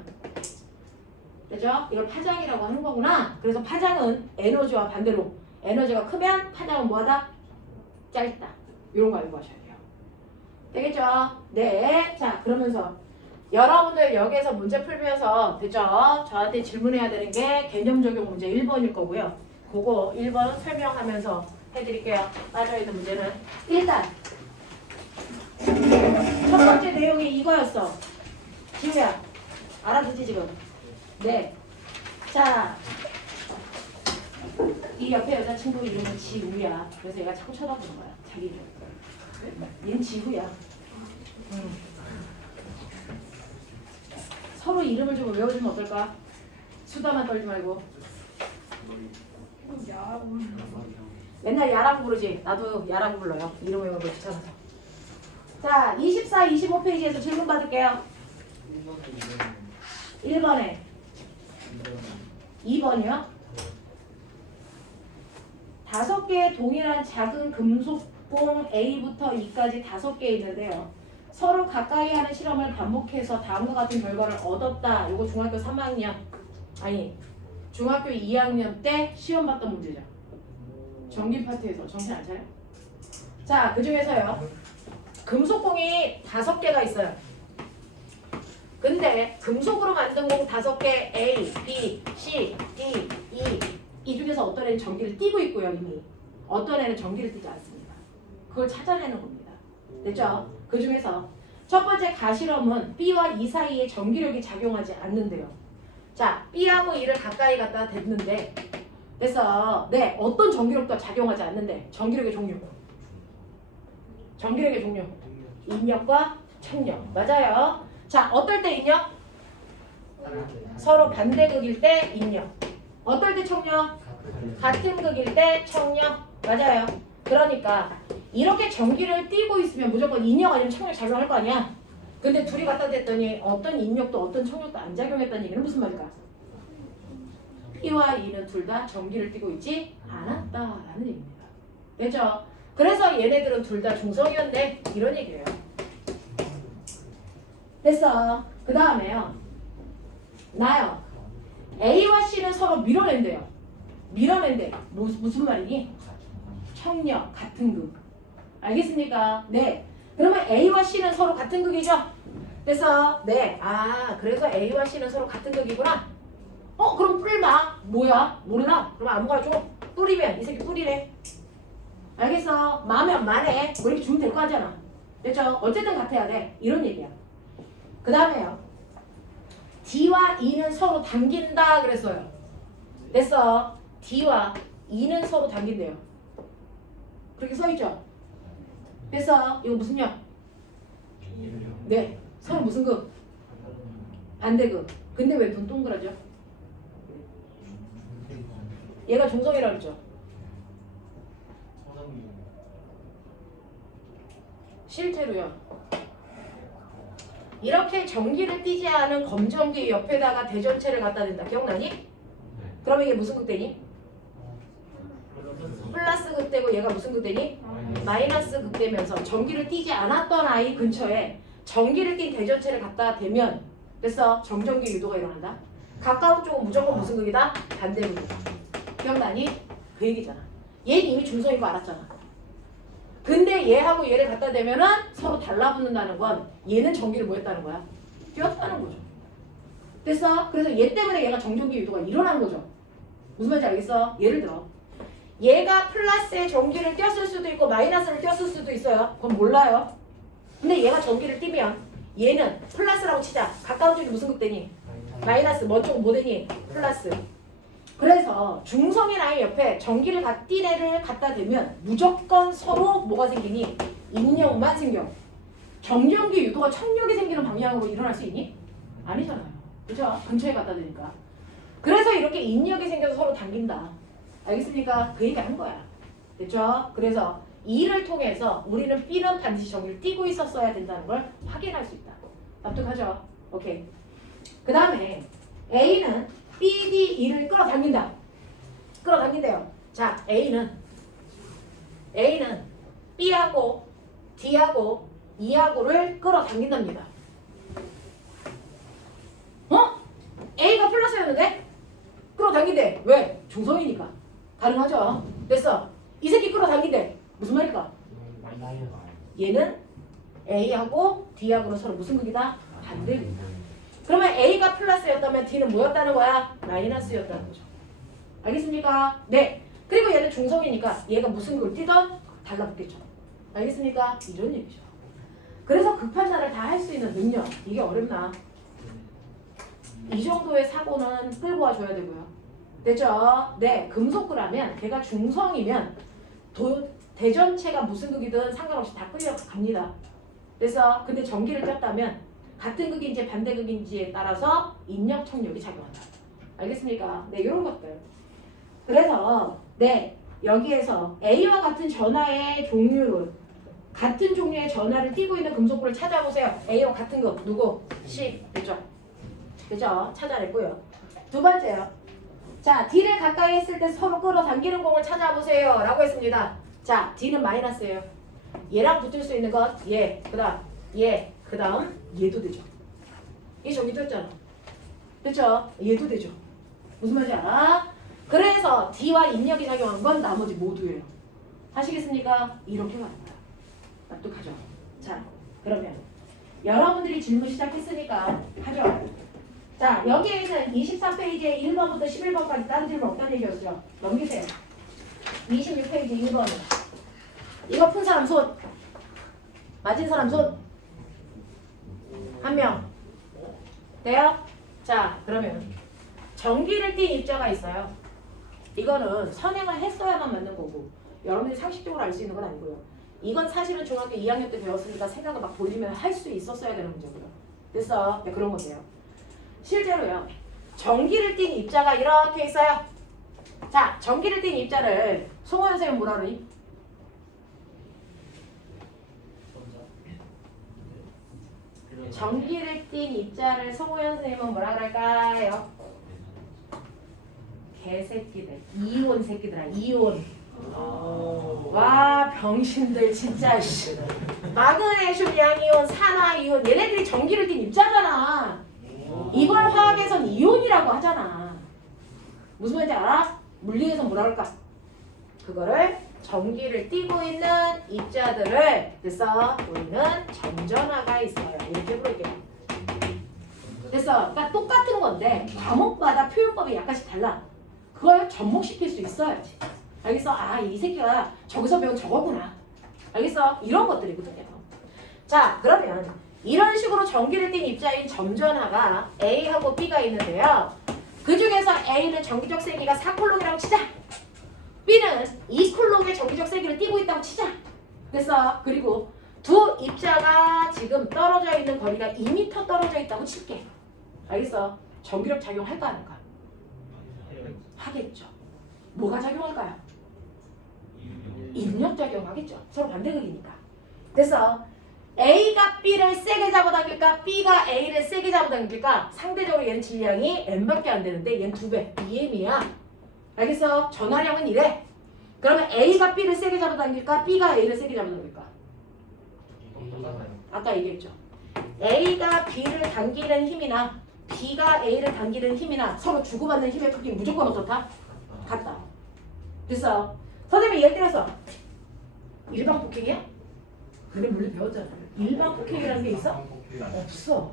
그죠? 이걸 파장이라고 하는 거구나. 그래서 파장은 에너지와 반대로 에너지가 크면 파장은 뭐하다? 짧다. 이런 거 알고 하셔야 돼요. 되겠죠? 네. 자, 그러면서 여러분들 여기에서 문제 풀면서 됐죠? 저한테 질문해야 되는 게 개념 적용 문제 1번일 거고요. 그거 1번 설명하면서 해드릴게요. 빠져 있는 문제는 일단 첫 번째 내용이 이거였어. 지우야, 알아듣지 지금? 네. 자, 이 옆에 여자친구 이름은 지우야. 그래서 얘가 자꾸 쳐다보는 거야. 자기 이름. 얘는 지우야. 서로 이름을 좀 외워주면 어떨까? 수다만 떨지 말고. 맨날 야라고 부르지. 나도 야라고 불러요. 이름 외우는 거 귀찮아서. 자, 24, 25페이지에서 질문 받을게요. 1번에 2번이요? 5개의 동일한 작은 금속공 A부터 E까지 5개 있는데요. 서로 가까이 하는 실험을 반복해서 다음과 같은 결과를 얻었다. 이거 중학교 3학년. 아니, 중학교 2학년 때 시험 봤던 문제죠. 전기 파트에서 정신 안 차려? 자, 그 중에서요. 금속공이 5개가 있어요. 근데 금속으로 만든 공 5개 A, B, C, D, E 이 중에서 어떤 애는 전기를 띠고 있고요 이미. 어떤 애는 전기를 띠지 않습니다. 그걸 찾아내는 겁니다. 됐죠? 그 중에서 첫 번째 가실험은 B와 E 사이에 전기력이 작용하지 않는데요. 자, B하고 E를 가까이 갖다 댔는데 그래서 네, 어떤 전기력도 작용하지 않는데 전기력의 종류. 전기력의 종류. 인력과 청력. 맞아요. 자, 어떨 때 인력? 서로 반대극일 때 인력. 어떨 때 청력? 같은 극일 때 청력. 맞아요. 그러니까 이렇게 전기를 띠고 있으면 무조건 인력 아니면 청력 작용할 거 아니야. 근데 둘이 갖다 댔더니 어떤 인력도 어떤 청력도 안 작용했다는 얘기는 무슨 말일까? P와 E는 둘 다 전기를 띠고 있지 않았다라는 얘기입니다. 됐죠? 그래서 얘네들은 둘 다 중성이었네. 이런 얘기예요. 됐어. 그 다음에요. 나요. A와 C는 서로 밀어낸대요. 밀어낸대. 무슨 말이니? 청력, 같은 극. 알겠습니까? 네. 그러면 A와 C는 서로 같은 극이죠? 그래서 네. 아, 그래서 A와 C는 서로 같은 극이구나. 그럼 뿔마. 뭐야? 모르나? 그럼 아무거나 줘. 뿔이면 이 새끼 뿔이래. 알겠어? 마면 마네. 뭐 이렇게 주면 될 거 하잖아. 됐죠? 어쨌든 같아야 돼. 이런 얘기야. 그 다음에요. D와 E는 서로 당긴다 그랬어요. 됐어. D와 E는 서로 당긴대요. 그렇게 써있죠? 됐어. 이거 무슨 역? 네. 서로 무슨 극? 반대극. 근데 왜 눈 동그라져? 얘가 중성이라고 그랬죠? 실제로요. 이렇게 전기를 띠지 않은 검전기 옆에다가 대전체를 갖다 댄다. 기억나니? 그러면 이게 무슨 극대니? 플러스 극대고 얘가 무슨 극대니? 마이너스 극대면서 전기를 띠지 않았던 아이 근처에 전기를 띈 대전체를 갖다 대면 그래서 정전기 유도가 일어난다. 가까운 쪽은 무조건 무슨 극이다? 반대극이다. 기억나니? 그 얘기잖아. 얘는 이미 중성인 거 알았잖아. 근데 얘하고 얘를 갖다 대면은 서로 달라붙는다는 건 얘는 전기를 뭐 했다는 거야? 띄었다는 거죠. 됐어? 그래서 얘 때문에 얘가 정전기 유도가 일어난 거죠. 무슨 말인지 알겠어? 예를 들어 얘가 플러스에 전기를 띄었을 수도 있고 마이너스를 띄었을 수도 있어요. 그건 몰라요. 근데 얘가 전기를 띄면 얘는 플러스라고 치자. 가까운 쪽이 무슨 극대니? 마이너스. 먼 쪽은 뭐 되니? 플러스. 그래서 중성의 라인 옆에 전기를 띠래를 갖다 대면 무조건 서로 뭐가 생기니? 인력만 생겨. 정전기 유도가 청력이 생기는 방향으로 일어날 수 있니? 아니잖아요. 그렇죠? 근처에 갖다 대니까. 그래서 이렇게 인력이 생겨서 서로 당긴다. 알겠습니까? 그 얘기 하는 거야. 됐죠? 그래서 E를 통해서 우리는 B는 반드시 전기를 띠고 있었어야 된다는 걸 확인할 수 있다. 납득하죠? 오케이. 그 다음에 A는 B, D, E를 끌어당긴다. 끌어당긴대요. 자, A는 B하고 D하고 E하고를 끌어당긴답니다. A가 플러스였는데? 끌어당긴대. 왜? 중성이니까. 가능하죠? 됐어. 이 새끼 끌어당긴대. 무슨 말일까? 얘는 A하고 D하고는 서로 무슨 극이다? 반대극이다. 그러면 A가 플러스였다면 D는 뭐였다는 거야? 마이너스였다는 거죠. 알겠습니까? 네. 그리고 얘는 중성이니까 얘가 무슨 걸 띄던 달라붙겠죠. 알겠습니까? 이런 얘기죠. 그래서 그 판단을 다 할 수 있는 능력. 이게 어렵나? 이 정도의 사고는 끌고 와줘야 되고요. 됐죠? 네. 금속구라면 걔가 중성이면 대전체가 무슨 극이든 상관없이 다 끌려갑니다. 그래서 근데 전기를 꼈다면 같은 극인지 반대극인지에 따라서 인력 청력이 작용한다. 알겠습니까? 네, 이런 것들. 그래서 네, 여기에서 A와 같은 전하의 종류로 같은 종류의 전하를 띠고 있는 금속구를 찾아보세요. A와 같은 극 누구? C. 됐죠? 그죠? 찾아냈고요. 두 번째요. 자, D를 가까이 했을 때 서로 끌어당기는 공을 찾아보세요. 라고 했습니다. 자, D는 마이너스예요. 얘랑 붙을 수 있는 것 얘, 그 다음 얘, 그 다음 얘도 되죠. 이 저기 떴잖아. 됐죠? 얘도 되죠. 무슨 말인지 알아? 그래서 D와 인력이 작용한 건 나머지 모두예요. 하시겠습니까? 이렇게 가는 거야. 납득하죠? 자, 그러면 여러분들이 질문 시작했으니까 하죠. 자, 여기에는 24페이지에 1번부터 11번까지 다른 질문 없다는 얘기였죠. 넘기세요. 26페이지 1번은 이거 푼 사람 손. 맞은 사람 손. 한 명. 돼요? 자, 그러면 전기를 띤 입자가 있어요. 이거는 선행을 했어야만 맞는 거고 여러분들이 상식적으로 알 수 있는 건 아니고요. 이건 사실은 중학교 2학년 때 배웠으니까 생각을 막 돌리면 할 수 있었어야 되는 문제고요. 됐어? 네, 그런 건데요. 실제로요. 전기를 띤 입자가 이렇게 있어요. 자, 전기를 띤 입자를 송호연 선생님 뭐라 그러니? 전기를 띤 입자를 송호연 선생님은 뭐라 그럴까요? 개새끼들. 이온 새끼들아. 이온. 와 병신들 진짜. 마그네슘 양이온, 산화이온 얘네들이 전기를 띤 입자잖아. 이걸 화학에선 이온이라고 하잖아. 무슨 말인지 알아? 물리에서 뭐라 그럴까? 그거를 전기를 띠고 있는 입자들을 그래서 우리는 전전화가 있어요. 이렇게 부를게요. 됐어. 그러니까 똑같은 건데 과목마다 표현법이 약간씩 달라. 그걸 접목시킬 수 있어야지. 알겠어? 아, 이 새끼가 저기서 배운 저거구나. 알겠어? 이런 것들이거든요. 자, 그러면 이런 식으로 전기를 띤 입자인 점전화가 A하고 B가 있는데요. 그 중에서 A는 전기적 세기가 4쿨롱이라고 치자. B는 2쿨롱의 전기적 세기를 띠고 있다고 치자. 됐어? 그리고 두 입자가 지금 떨어져 있는 거리가 2m 떨어져 있다고 칠게. 알겠어? 전기력 작용할까 안 할까? 하겠죠. 뭐가 작용할까요? 인력 작용하겠죠. 서로 반대극이니까. 그래서 A가 B를 세게 잡아당길까? B가 A를 세게 잡아당길까? 상대적으로 얘는 질량이 M밖에 안 되는데 얘는 2배, 2M이야. 알겠어? 전화량은 이래. 그러면 A가 B를 세게 잡아당길까? B가 A를 세게 잡아당길까? 아까 얘기했죠. A가 B를 당기는 힘이나 B가 A를 당기는 힘이나 서로 주고받는 힘의 크기 무조건 어떻다? 같다. 됐어? 선생님이 예를 들어서 일반 폭행이야? 우리 물리 배웠잖아. 일반 폭행이라는 게 있어? 없어.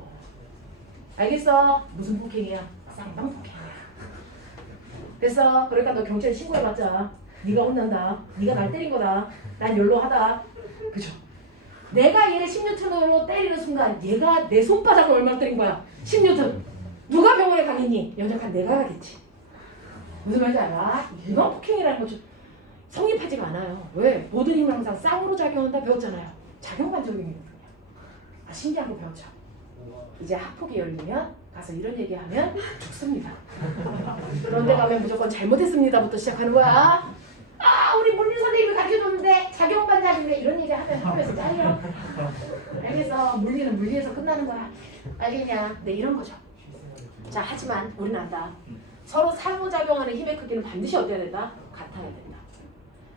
알겠어? 무슨 폭행이야? 쌍방 폭행이야. 됐어? 그러니까 너 경찰에 신고해봤자 네가 혼난다. 네가 날 때린 거다. 난 연로하다. 그죠? 내가 얘를 10뉴턴으로 때리는 순간 얘가 내 손바닥을 얼마나 때린 거야? 10뉴턴. 누가 병원에 가겠니? 연약한 내가 가겠지. 무슨 말인지 알아? 일반 폭행이라는 거 성립하지가 않아요. 왜? 모든 힘은 항상 쌍으로 작용한다 배웠잖아요. 작용반작용이거든요. 아, 신기한 거 배웠죠. 이제 학폭이 열리면 가서 이런 얘기하면 죽습니다. 그런데 가면 무조건 잘못했습니다부터 시작하는 거야. 아, 우리 물리 선생님이 가르쳐줬는데 작용반작용인데 이런 얘기 하면 학교에서 잘려. 알겠어. 물리는 물리에서 끝나는 거야. 알겠냐? 네, 이런 거죠. 자, 하지만 우리는 안다. 서로 상호작용하는 힘의 크기는 반드시 어때야 된다? 같아야 된다.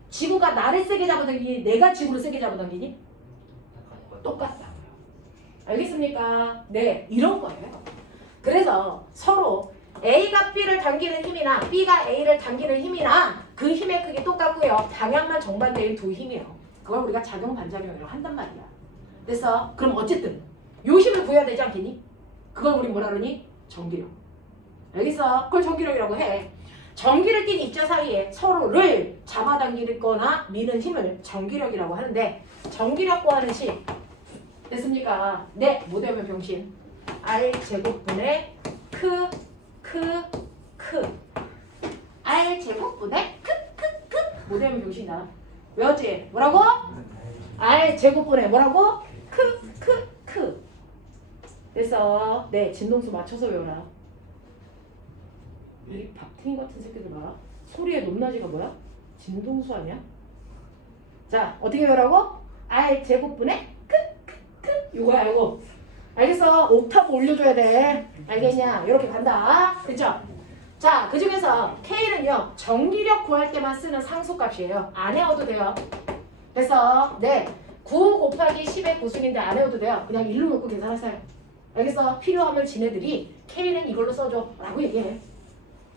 지구가 나를 세게 잡아당기니 내가 지구를 세게 잡아당기니? 똑같다고요. 알겠습니까? 네, 이런 거예요. 그래서 서로 A가 B를 당기는 힘이나 B가 A를 당기는 힘이나 그 힘의 크기 똑같고요. 방향만 정반대인 두 힘이에요. 그걸 우리가 작용 반작용이라고 한단 말이야. 그래서 그럼 어쨌든 요 힘을 구해야 되지 않겠니? 그걸 우리 뭐라 그러니? 전기력. 알겠어? 그걸 전기력이라고 해. 전기를 띤 입자 사이에 서로를 잡아당기거나 미는 힘을 전기력이라고 하는데 전기력 구하는 식 됐습니까? 네, 못 외우면 병신. R 제곱분의 크 R 제곱분의 크 못 외우면 병신이다. 외웠지? 뭐라고? R 제곱분의 뭐라고? 크 그래서 네, 진동수 맞춰서 외워라. 이 밥탱이 같은 새끼들 봐라. 소리의 높낮이가 뭐야? 진동수 아니야? 자, 어떻게 외우라고? R 제곱분의 요거야, 요거. 알겠어? 옥타브 올려줘야 돼. 알겠냐? 이렇게 간다. 됐죠? 자, 그 중에서 K는요, 전기력 구할 때만 쓰는 상수값이에요. 안 외워도 돼요. 그래서 네, 9 곱하기 10의 고승인데 안 외워도 돼요. 그냥 일로 놓고 계산하세요. 알겠어? 필요하면 지네들이 K는 이걸로 써줘 라고 얘기해.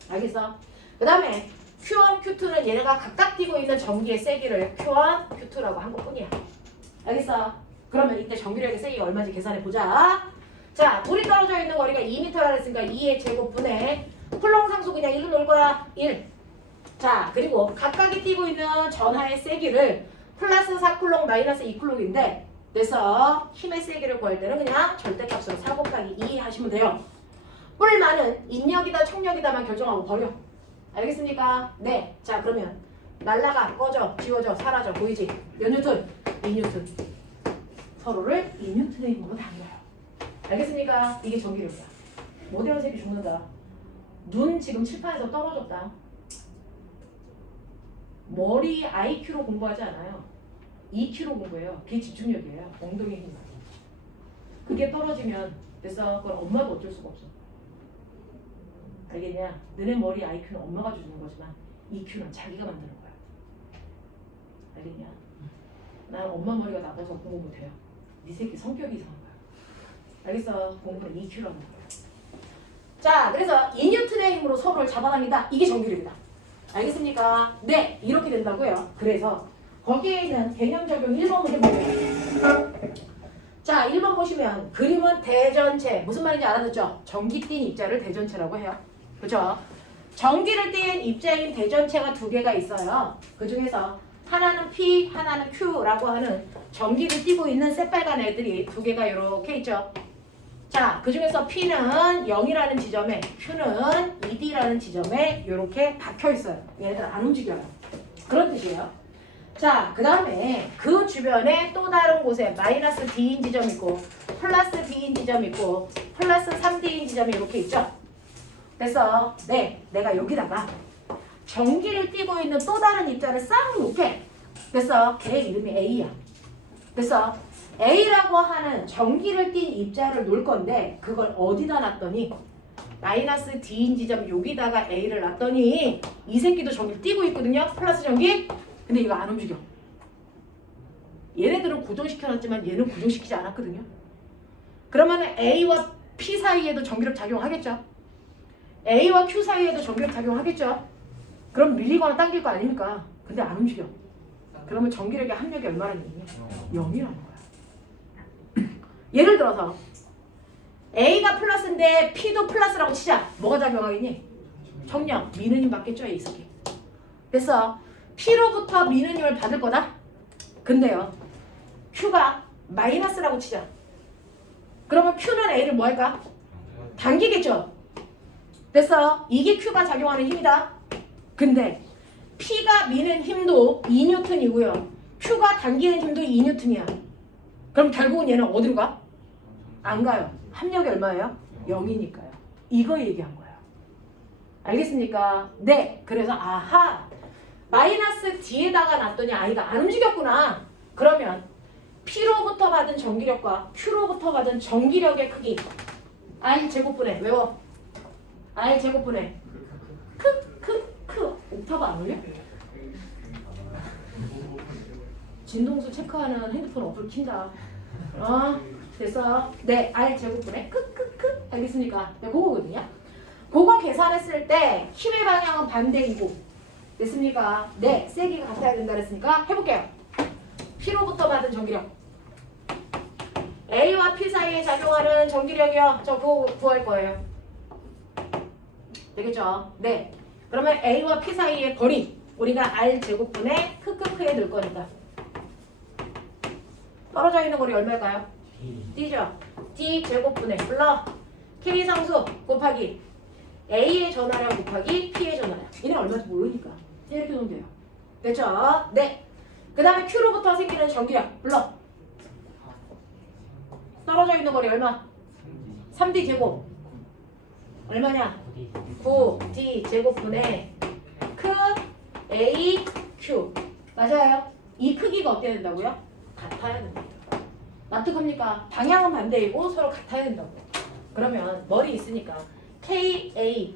알겠어? 그 다음에 Q1, Q2는 얘네가 각각 띄고 있는 전기의 세기를 Q1, Q2라고 한 것뿐이야. 알겠어? 그러면 이때 전기력의 세기가 얼마인지 계산해 보자. 자, 둘이 떨어져 있는 거리가 2m라 했으니까 2의 제곱분의 쿨롱 상수 그냥 1로 놓을 거야. 1. 자, 그리고 각각이 띄고 있는 전하의 세기를 플러스 4쿨롱 마이너스 2쿨롱인데 그래서 힘의 세기를 구할 때는 그냥 절대값으로 4 곱하기 2 하시면 돼요. 뿔만은 인력이다 총력이다만 결정하고 버려. 알겠습니까? 네. 자, 그러면 날라가, 꺼져, 지워져, 사라져, 보이지? 몇 뉴턴? 2뉴턴. 서로를 2뉴턴의 힘으로 당겨요. 알겠습니까? 이게 전기력이야. 모델 색이 죽는다. 눈 지금 칠판에서 떨어졌다. 머리 IQ로 공부하지 않아요. EQ로 공부해요. 그게 집중력이에요. 엉덩이 힘. 그게 떨어지면 됐어. 그건 엄마도 어쩔 수가 없어. 알겠냐? 너네 머리 IQ는 엄마가 주는 거지만 EQ는 자기가 만드는 거야. 알겠냐? 난 엄마 머리가 나빠서 공부 못해요. 네 새끼 성격이 이상한 거야. 알겠어? 공부는 EQ로 하는 거야. 자, 그래서 2뉴턴의 힘으로 서로를 잡아당긴다. 이게 전기력이다. 알겠습니까? 네, 이렇게 된다고요. 그래서 거기에 있는 개념 적용 1번을 해볼게요. 자, 1번 보시면 그림은 대전체. 무슨 말인지 알아듣죠? 전기 띤 입자를 대전체라고 해요. 그렇죠? 전기를 띤 입자인 대전체가 두 개가 있어요. 그 중에서 하나는 P, 하나는 Q라고 하는 전기를 띠고 있는 새빨간 애들이 두 개가 이렇게 있죠. 자, 그 중에서 P는 0이라는 지점에 Q는 2D라는 지점에 이렇게 박혀 있어요. 얘네들 안 움직여요. 그런 뜻이에요. 자, 그 다음에 그 주변에 또 다른 곳에 마이너스 D인 지점 있고 플러스 D인 지점 있고 플러스 3D인 지점이 이렇게 있죠. 그래서 네, 내가 여기다가 전기를 띠고 있는 또 다른 입자를 싹 놓게. 그래서 걔 이름이 A야. 그래서 A라고 하는 전기를 띤 입자를 놓을 건데 그걸 어디다 놨더니 마이너스 D인 지점 여기다가 A를 놨더니 이 새끼도 전기를 띠고 있거든요. 플러스 전기. 근데 이거 안 움직여. 얘네들은 고정시켜놨지만 얘는 고정시키지 않았거든요. 그러면 A와 P 사이에도 전기력 작용하겠죠. A와 Q 사이에도 전기력 작용하겠죠. 그럼 밀리거나 당길 거 아닙니까? 근데 안 움직여. 그러면 전기력의 합력이 얼마나 되냐? 0이라는 거야. 예를 들어서 A가 플러스인데 P도 플러스라고 치자. 뭐가 작용하겠니? 정력, 미는 힘 받겠죠, 이 새끼. 그래서 P로부터 미는 힘을 받을 거다. 근데요, Q가 마이너스라고 치자. 그러면 Q는 A를 뭐 할까? 당기겠죠. 그래서 이게 Q가 작용하는 힘이다. 근데 P가 미는 힘도 2뉴턴이고요. Q가 당기는 힘도 2뉴턴이야. 그럼 결국은 얘는 어디로 가? 안 가요. 합력이 얼마예요? 0이니까요. 이거 얘기한 거예요. 알겠습니까? 네. 그래서 아하, 마이너스 D에다가 놨더니 I가 안 움직였구나. 그러면 P로부터 받은 전기력과 Q로부터 받은 전기력의 크기 I 제곱분의 외워. I 제곱분의 크 옥타브 안 올려? 진동수 체크하는 핸드폰 어플 킨다. 됐어. 네, I 제곱분의 크 알겠습니까? 네, 그거거든요. 그거 계산했을 때 힘의 방향은 반대이고 됐습니까? 네, 세기가 같아야 된다 그랬으니까 해볼게요. P로부터 받은 전기력 A와 P 사이에 작용하는 전기력이요. 저 그거 구할 거예요. 되겠죠? 네. 그러면 A와 P 사이의 거리 우리가 R 제곱분의 크크크에 넣을 거니까 떨어져 있는 거리 얼마일까요? D죠? D 제곱분의 불러 K 상수 곱하기 A의 전화량 곱하기 P의 전화량. 얘는 얼마인지 모르니까 이렇게 놓으면 돼요. 됐죠? 네. 그 다음에 Q로부터 생기는 전기력 불러 떨어져 있는 거리 얼마? 3D 제곱 얼마냐? 9D 제곱분의 크 A Q 맞아요? 이 크기가 어때야 된다고요? 같아야 된다. 납득합니까? 방향은 반대이고 서로 같아야 된다고. 그러면 머리 있으니까 KA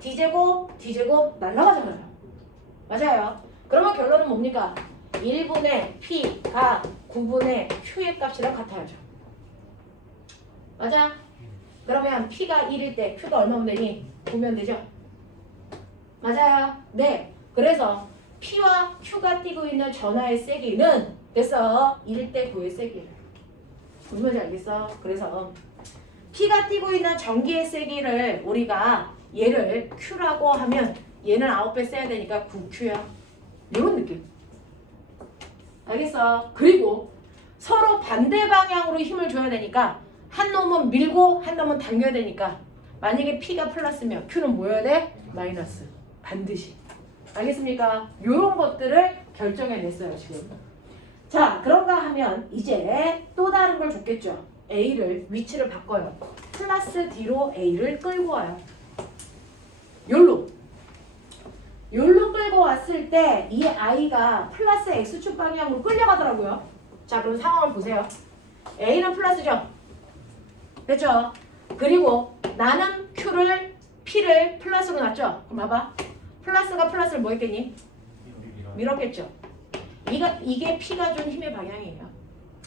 D제곱 D제곱 날라가잖아요. 맞아요. 그러면 결론은 뭡니까? 1분의 P가 9분의 Q의 값이랑 같아야죠. 맞아? 그러면 P가 1일 때 Q가 얼마면 되니? 보면 되죠? 맞아요. 네. 그래서 P와 Q가 띄고 있는 전하의 세기는 됐어. 1일 때 9의 세기를. 무슨 말인지 알겠어? 그래서 P가 띄고 있는 전기의 세기를 우리가 얘를 Q라고 하면 얘는 9배 써야 되니까 9Q야. 이런 느낌. 알겠어? 그리고 서로 반대 방향으로 힘을 줘야 되니까 한 놈은 밀고 한 놈은 당겨야 되니까 만약에 P가 플러스면 Q는 뭐여야 돼? 마이너스. 반드시. 알겠습니까? 이런 것들을 결정해냈어요 지금. 자 그런가 하면 이제 또 다른 걸 줬겠죠. A를 위치를 바꿔요. 플러스 D로 A를 끌고 와요. 요로 끌고 왔을 때 이 I가 플러스 X축 방향으로 끌려가더라고요. 자 그럼 상황을 보세요. A는 플러스죠. 됐죠? 그리고 나는 P를 플러스로 놨죠. 그럼 봐봐. 플러스가 플러스를 뭐 했겠니? 밀었겠죠. 이게 P가 준 힘의 방향이에요.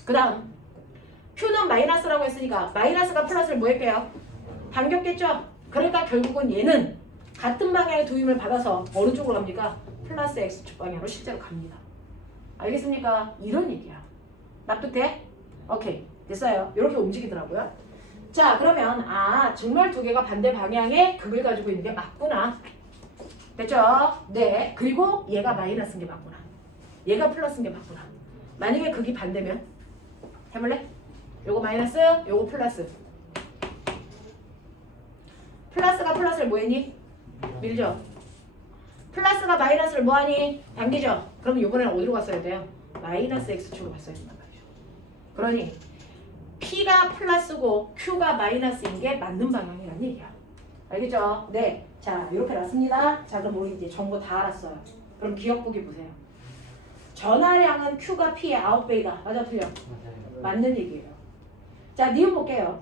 그 다음 Q는 마이너스라고 했으니까 마이너스가 플러스를 뭐 할게요? 당겼겠죠? 그러니까 결국은 얘는 같은 방향의 두 힘을 받아서 어느 쪽으로 갑니까? 플러스 X축 방향으로 실제로 갑니다. 알겠습니까? 이런 얘기야. 납득돼? 오케이. 됐어요. 이렇게 움직이더라고요. 자 그러면 정말 두 개가 반대 방향의 극을 가지고 있는 게 맞구나. 됐죠? 네. 그리고 얘가 마이너스인 게 맞구나. 얘가 플러스인 게 맞구나. 만약에 극이 반대면 해볼래? 요거 마이너스, 요거 플러스. 플러스가 플러스를 뭐 했니? 밀죠? 플러스가 마이너스를 뭐 하니? 당기죠? 그럼 요번에는 어디로 갔어야 돼요? 마이너스 X축으로 갔어야 된단 말이죠. 그러니 P가 플러스고 Q가 마이너스인 게 맞는 방향이라는 얘기야. 알겠죠? 네. 자, 이렇게 났습니다. 자, 그럼 우리 이제 정보 다 알았어요. 그럼 기억보기 보세요. 전하량은 Q가 P의 9배이다. 맞아, 틀려? 맞아요. 맞는 얘기예요. 자, 니은 볼게요.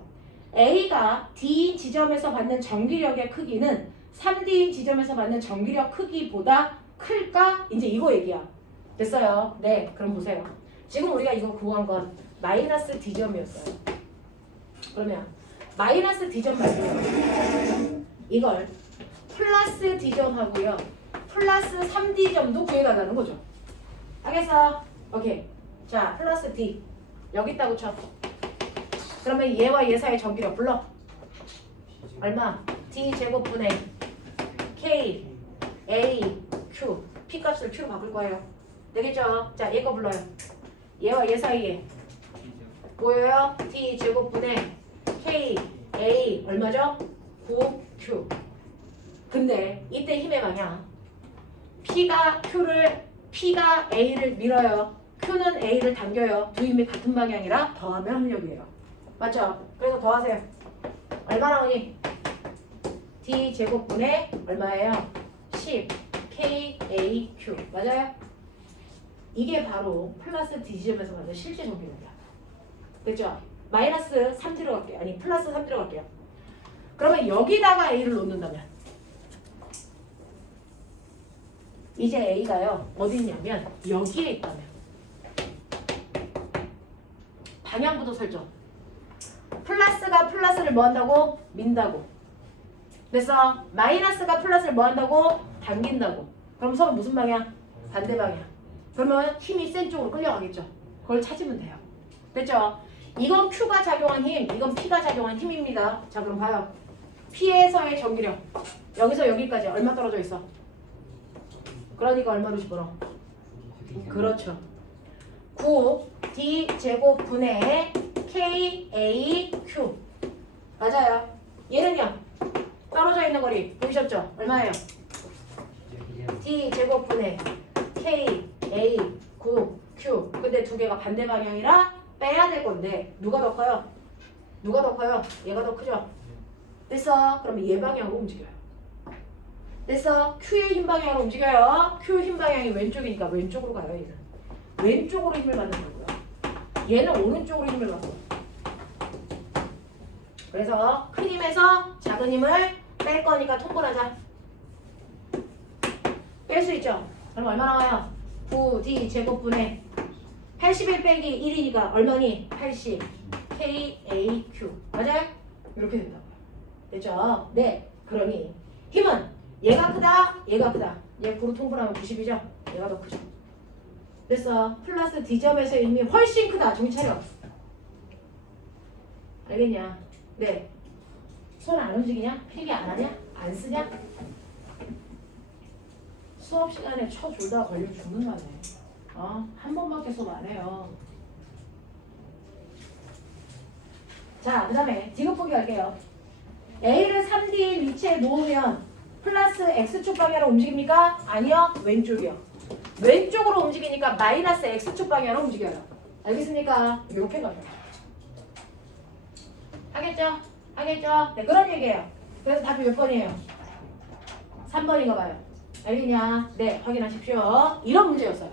A가 D인 지점에서 받는 전기력의 크기는 3D인 지점에서 받는 전기력 크기보다 클까? 이제 이거 얘기야. 됐어요? 네, 그럼 보세요. 지금 우리가 이거 구한 건 마이너스 D점이었어요. 그러면 마이너스 D점 말고요. 이걸 플러스 D점하고요. 플러스 3D점도 구해달라는 거죠. 알겠어? 오케이. 자, 플러스 D. 여기 있다고 쳐. 그러면 얘와 얘 사이의 전기력 불러. 얼마? D 제곱분의 K, A, Q. P 값을 Q로 바꿀 거예요. 되겠죠? 자, 얘 거 불러요. 얘와 얘 사이에 보여요? D 제곱분의 K, A 얼마죠? 9Q. 근데 이때 힘의 방향. P가 A를 밀어요. Q는 A를 당겨요. 두 힘이 같은 방향이라 더하면 합력이에요. 맞죠? 그래서 더하세요. 얼마 나오니? D 제곱분의 얼마예요? 10 K, A, Q. 맞아요? 이게 바로 플러스 D 지점에서 받는 실제 전기력이야. 됐죠? 마이너스 3 들어갈게요. 아니 플러스 3 들어갈게요. 그러면 여기다가 A를 놓는다면 이제 A가요 어디 있냐면 여기에 있다면 방향부터 설정. 플러스가 플러스를 뭐 한다고? 민다고. 그래서 마이너스가 플러스를 뭐 한다고? 당긴다고. 그럼 서로 무슨 방향? 반대 방향. 그러면 힘이 센 쪽으로 끌려가겠죠. 그걸 찾으면 돼요. 됐죠? 이건 Q가 작용한 힘, 이건 P가 작용한 힘입니다. 자 그럼 봐요. P에서의 전기력 여기서 여기까지 얼마 떨어져 있어? 그러니까 얼마로 집어넣어? 그렇죠. 9 D 제곱분의 K, A, Q. 맞아요. 얘는요? 떨어져 있는 거리 보이셨죠? 얼마예요? D 제곱분의 K, A, 9, Q. 근데 두 개가 반대 방향이라 빼야 될 건데 누가 더 커요? 누가 더 커요? 얘가 더 크죠? 됐어? 그러면 얘 방향으로 움직여요. 됐어? Q의 힘 방향으로 움직여요. Q 힘 방향이 왼쪽이니까 왼쪽으로 가요. 얘는 왼쪽으로 힘을 받는 거고요. 얘는 오른쪽으로 힘을 받고. 그래서 큰 힘에서 작은 힘을 뺄 거니까 통분하자. 뺄 수 있죠? 그럼 얼마 나와요? 9D 제곱분의 81 빼기 1이니까 얼마니? 80 K, A, Q. 맞아요? 이렇게 된다고요. 됐죠? 네. 그러니 힘은 얘가 크다, 얘가 크다. 얘 고루 통분하면 90이죠? 얘가 더 크죠? 그래서 플러스 D점에서 힘이 훨씬 크다. 정신 차려. 알겠냐? 네. 손 안 움직이냐? 필기 안 하냐? 안 쓰냐? 수업 시간에 쳐줄다 걸려 죽는 거네. 한 번밖에 수업 안 해요. 자, 그 다음에 디귿보기 할게요. A를 3D인 위치에 놓으면 플러스 X축 방향으로 움직입니까? 아니요. 왼쪽이요. 왼쪽으로 움직이니까 마이너스 X축 방향으로 움직여요. 알겠습니까? 이렇게 가요. 하겠죠? 하겠죠? 네, 그런 얘기예요. 그래서 답이 몇 번이에요? 3번인가 봐요. 알겠냐? 네, 확인하십시오. 이런 문제였어요.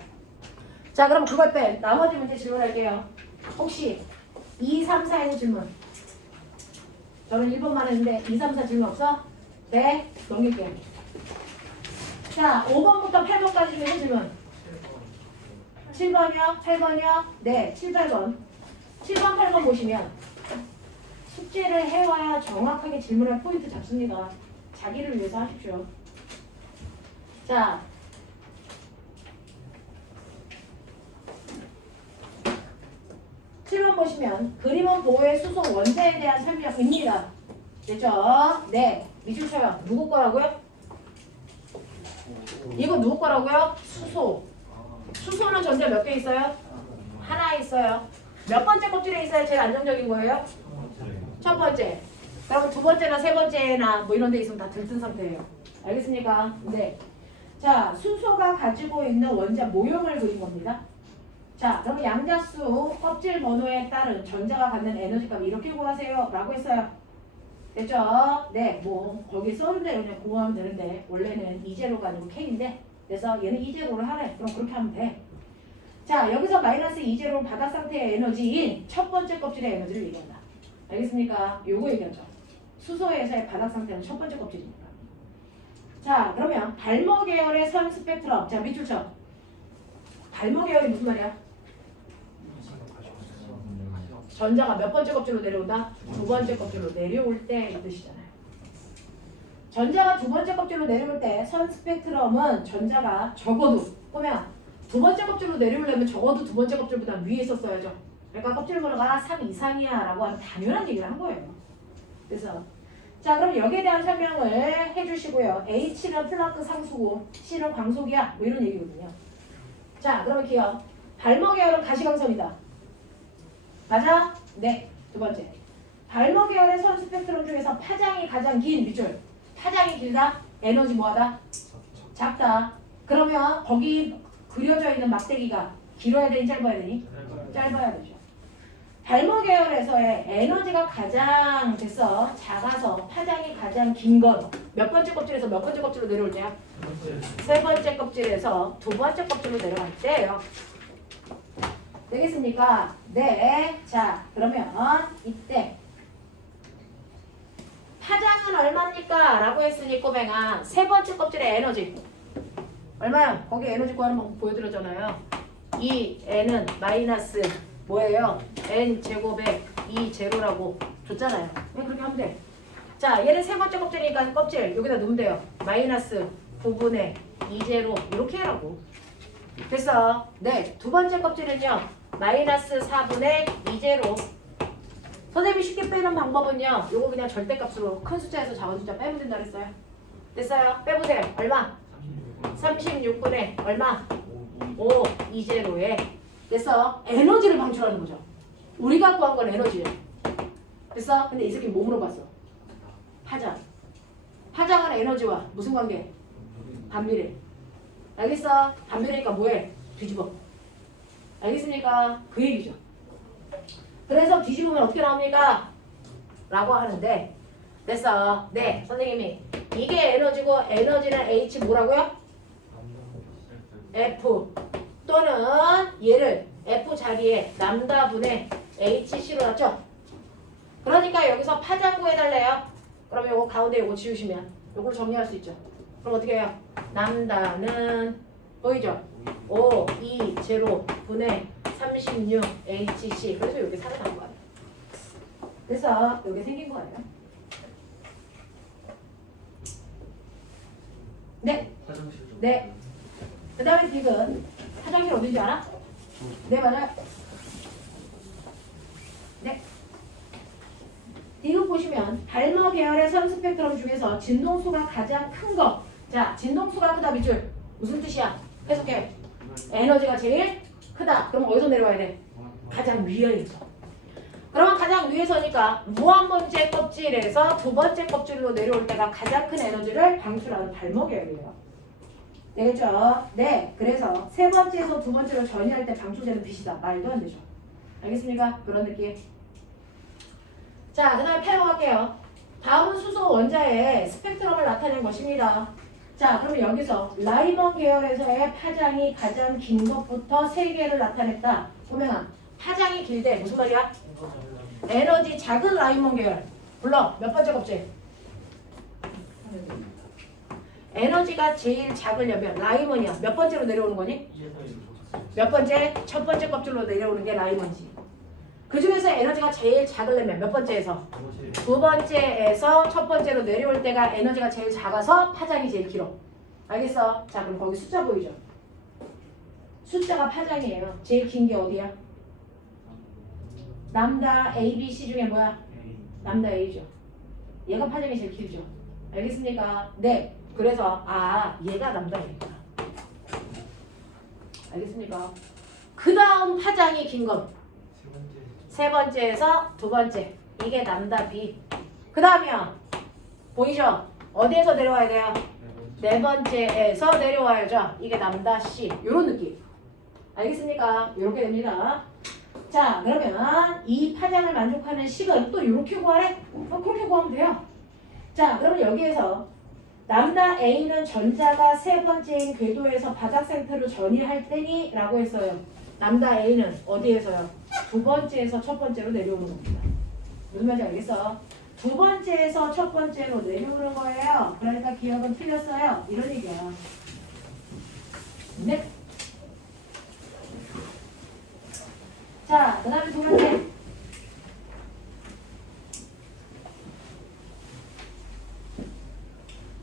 자, 그럼 그걸 뺀 나머지 문제 질문할게요. 혹시 2, 3, 4에서 질문. 저는 1번만 했는데 2, 3, 4 질문 없어? 네, 넘길게요. 자, 5번부터 8번까지 중에서 질문. 7번이요? 8번이요? 네, 7, 8번. 7번, 8번 보시면 숙제를 해와야 정확하게 질문할 포인트 잡습니다. 자기를 위해서 하십시오. 자, 실험 보시면 그림은 보호의 수소 원자에 대한 설명입니다. 됐죠? 네. 밑줄 쳐요. 누구 거라고요? 이거 누구 거라고요? 수소. 수소는 전자 몇 개 있어요? 하나 있어요. 몇 번째 껍질에 있어야 제일 안정적인 거예요? 첫 번째. 그럼 두 번째나 세 번째나 뭐 이런 데 있으면 다 들뜬 상태예요. 알겠습니까? 네. 자, 수소가 가지고 있는 원자 모형을 그린 겁니다. 자, 그러면 양자수 껍질 번호에 따른 전자가 갖는 에너지 값 이렇게 구하세요 라고 했어요. 됐죠? 네, 뭐 거기 써는 대로 그냥 구하면 되는데 원래는 E제로가 아니고 K인데 그래서 얘는 E제로를 하래. 그럼 그렇게 하면 돼. 자, 여기서 마이너스 E제로는 바닥 상태의 에너지인 첫 번째 껍질의 에너지를 얘기한다. 알겠습니까? 요거 얘기하죠. 수소에서의 바닥 상태는 첫 번째 껍질입니다. 자, 그러면 발모 계열의 선 스펙트럼. 자, 밑줄 쳐. 발모 계열이 무슨 말이야? 전자가 몇 번째 껍질로 내려온다? 두 번째 껍질로 내려올 때 이 뜻이잖아요. 전자가 두 번째 껍질로 내려올 때 선 스펙트럼은 전자가 적어도 보면 두 번째 껍질로 내려오려면 적어도 두 번째 껍질보다 위에 있었어야죠. 그러니까 껍질 번호가 3 이상이야 라고 하는 당연한 얘기를 한 거예요. 그래서 자, 그럼 여기에 대한 설명을 해주시고요. H는 플랑크 상수고 C는 광속이야. 뭐 이런 얘기거든요. 자, 그러면 기억. 발모 계열은 가시광선이다. 맞아? 네. 두 번째. 발모 계열의 선 스펙트럼 중에서 파장이 가장 긴 밑줄. 파장이 길다? 에너지 뭐하다? 작다. 그러면 거기 그려져 있는 막대기가 길어야 되니 짧아야 되니? 짧아야 되죠. 발모 계열에서의 에너지가 가장 됐어. 작아서 파장이 가장 긴 건 몇 번째 껍질에서 몇 번째 껍질로 내려올 때야? 세 번째 껍질에서 두 번째 껍질로 내려갈 때예요. 되겠습니까? 네. 자, 그러면 이때 파장은 얼마입니까? 라고 했으니 꼬맹아 세 번째 껍질의 에너지 얼마야? 거기 에너지 구하는 방법 보여드렸잖아요. 이 n은 마이너스 뭐예요? n 제곱에 2제로라고 줬잖아요. 왜 그렇게 하면 돼? 자, 얘는 세 번째 껍질이니까 껍질 여기다 넣으면 돼요. 마이너스 9분의 2제로 이렇게 하라고. 됐어? 네. 두 번째 껍질은요. 마이너스 4분의 2제로. 선생님이 쉽게 빼는 방법은요. 요거 그냥 절대값으로 큰 숫자에서 작은 숫자 빼면 된다 그랬어요. 됐어요? 빼보세요. 얼마? 36분의 얼마? 5, 2제로에. 됐어? 에너지를 방출하는 거죠. 우리가 구한 건 에너지예요. 됐어? 근데 이 새끼 뭐 물어봤어? 파장. 파장은 에너지와 무슨 관계? 반비례. 알겠어? 반비례니까 뭐해? 뒤집어. 알겠습니까? 그 얘기죠. 그래서 뒤집으면 어떻게 나옵니까? 라고 하는데 됐어. 네, 선생님이 이게 에너지고 에너지는 H 뭐라고요? F 또는 얘를 F 자리에 남다분의 HC로 놨죠? 그러니까 여기서 파장 구해달래요. 그럼 요거 가운데 요거 지우시면 요걸 정리할 수 있죠. 그럼 어떻게 해요? 남다는 보이죠? 5, 2, 제로 분의 36 HC. 그래서 여기 살아난 거예요. 그래서 여기 생긴 거예요. 네. 화장실 좀. 네. 그 다음에 디귿. 화장실 어딘지 알아? 네, 맞아요. 네. 디귿 보시면 발머 계열의 선 스펙트럼 중에서 진동수가 가장 큰 거. 자, 진동수가 크다 밑줄. 무슨 뜻이야? 해석해. 에너지가 제일 크다. 그럼 어디서 내려와야 돼? 가장 위에 있어. 그러면 가장 위에서니까 무한번째 껍질에서 두 번째 껍질로 내려올 때가 가장 큰 에너지를 방출하는 발머 계열이에요. 되겠죠? 네. 그래서 세 번째에서 두 번째로 전이할 때 방출되는 빛이다. 말도 안 되죠. 알겠습니까? 그런 느낌. 자, 그 다음에 패러 갈게요. 다음은 수소 원자의 스펙트럼을 나타낸 것입니다. 자, 그러면 여기서 라이먼 계열에서의 파장이 가장 긴 것부터 세 개를 나타냈다. 보면아, 파장이 길대. 무슨 말이야? 에너지 작은 라이먼 계열. 불러. 몇 번째 껍질? 에너지가 제일 작으려면 라이먼이야. 몇 번째로 내려오는 거니? 몇 번째? 첫 번째 껍질로 내려오는 게 라이먼이지. 그 중에서 에너지가 제일 작으려면 몇 번째에서? 두 번째에서 첫 번째로 내려올 때가 에너지가 제일 작아서 파장이 제일 길어. 알겠어? 자, 그럼 거기 숫자 보이죠? 숫자가 파장이에요. 제일 긴 게 어디야? 람다 A, B, C 중에 뭐야? 람다 A죠. 얘가 파장이 제일 길죠. 알겠습니까? 네. 그래서 얘가 람다 A구나. 알겠습니까? 그 다음 파장이 긴 건 세 번째에서 두 번째. 이게 람다 B. 그 다음이요. 보이죠? 어디에서 내려와야 돼요? 네 번째에서 내려와야죠. 이게 람다 C. 요런 느낌. 알겠습니까? 요렇게 됩니다. 자, 그러면 이 파장을 만족하는 식은 또 요렇게 구하래? 그렇게 구하면 돼요. 자, 그러면 여기에서 람다 A는 전자가 세 번째인 궤도에서 바닥 상태로 전이할 때니 라고 했어요. 람다 A는 어디에서요? 두 번째에서 첫 번째로 내려오는 겁니다. 무슨 말인지 알겠어? 두 번째에서 첫 번째로 내려오는 거예요. 그러니까 기억은 틀렸어요. 이런 얘기야. 네. 자, 그 다음에 두 번째.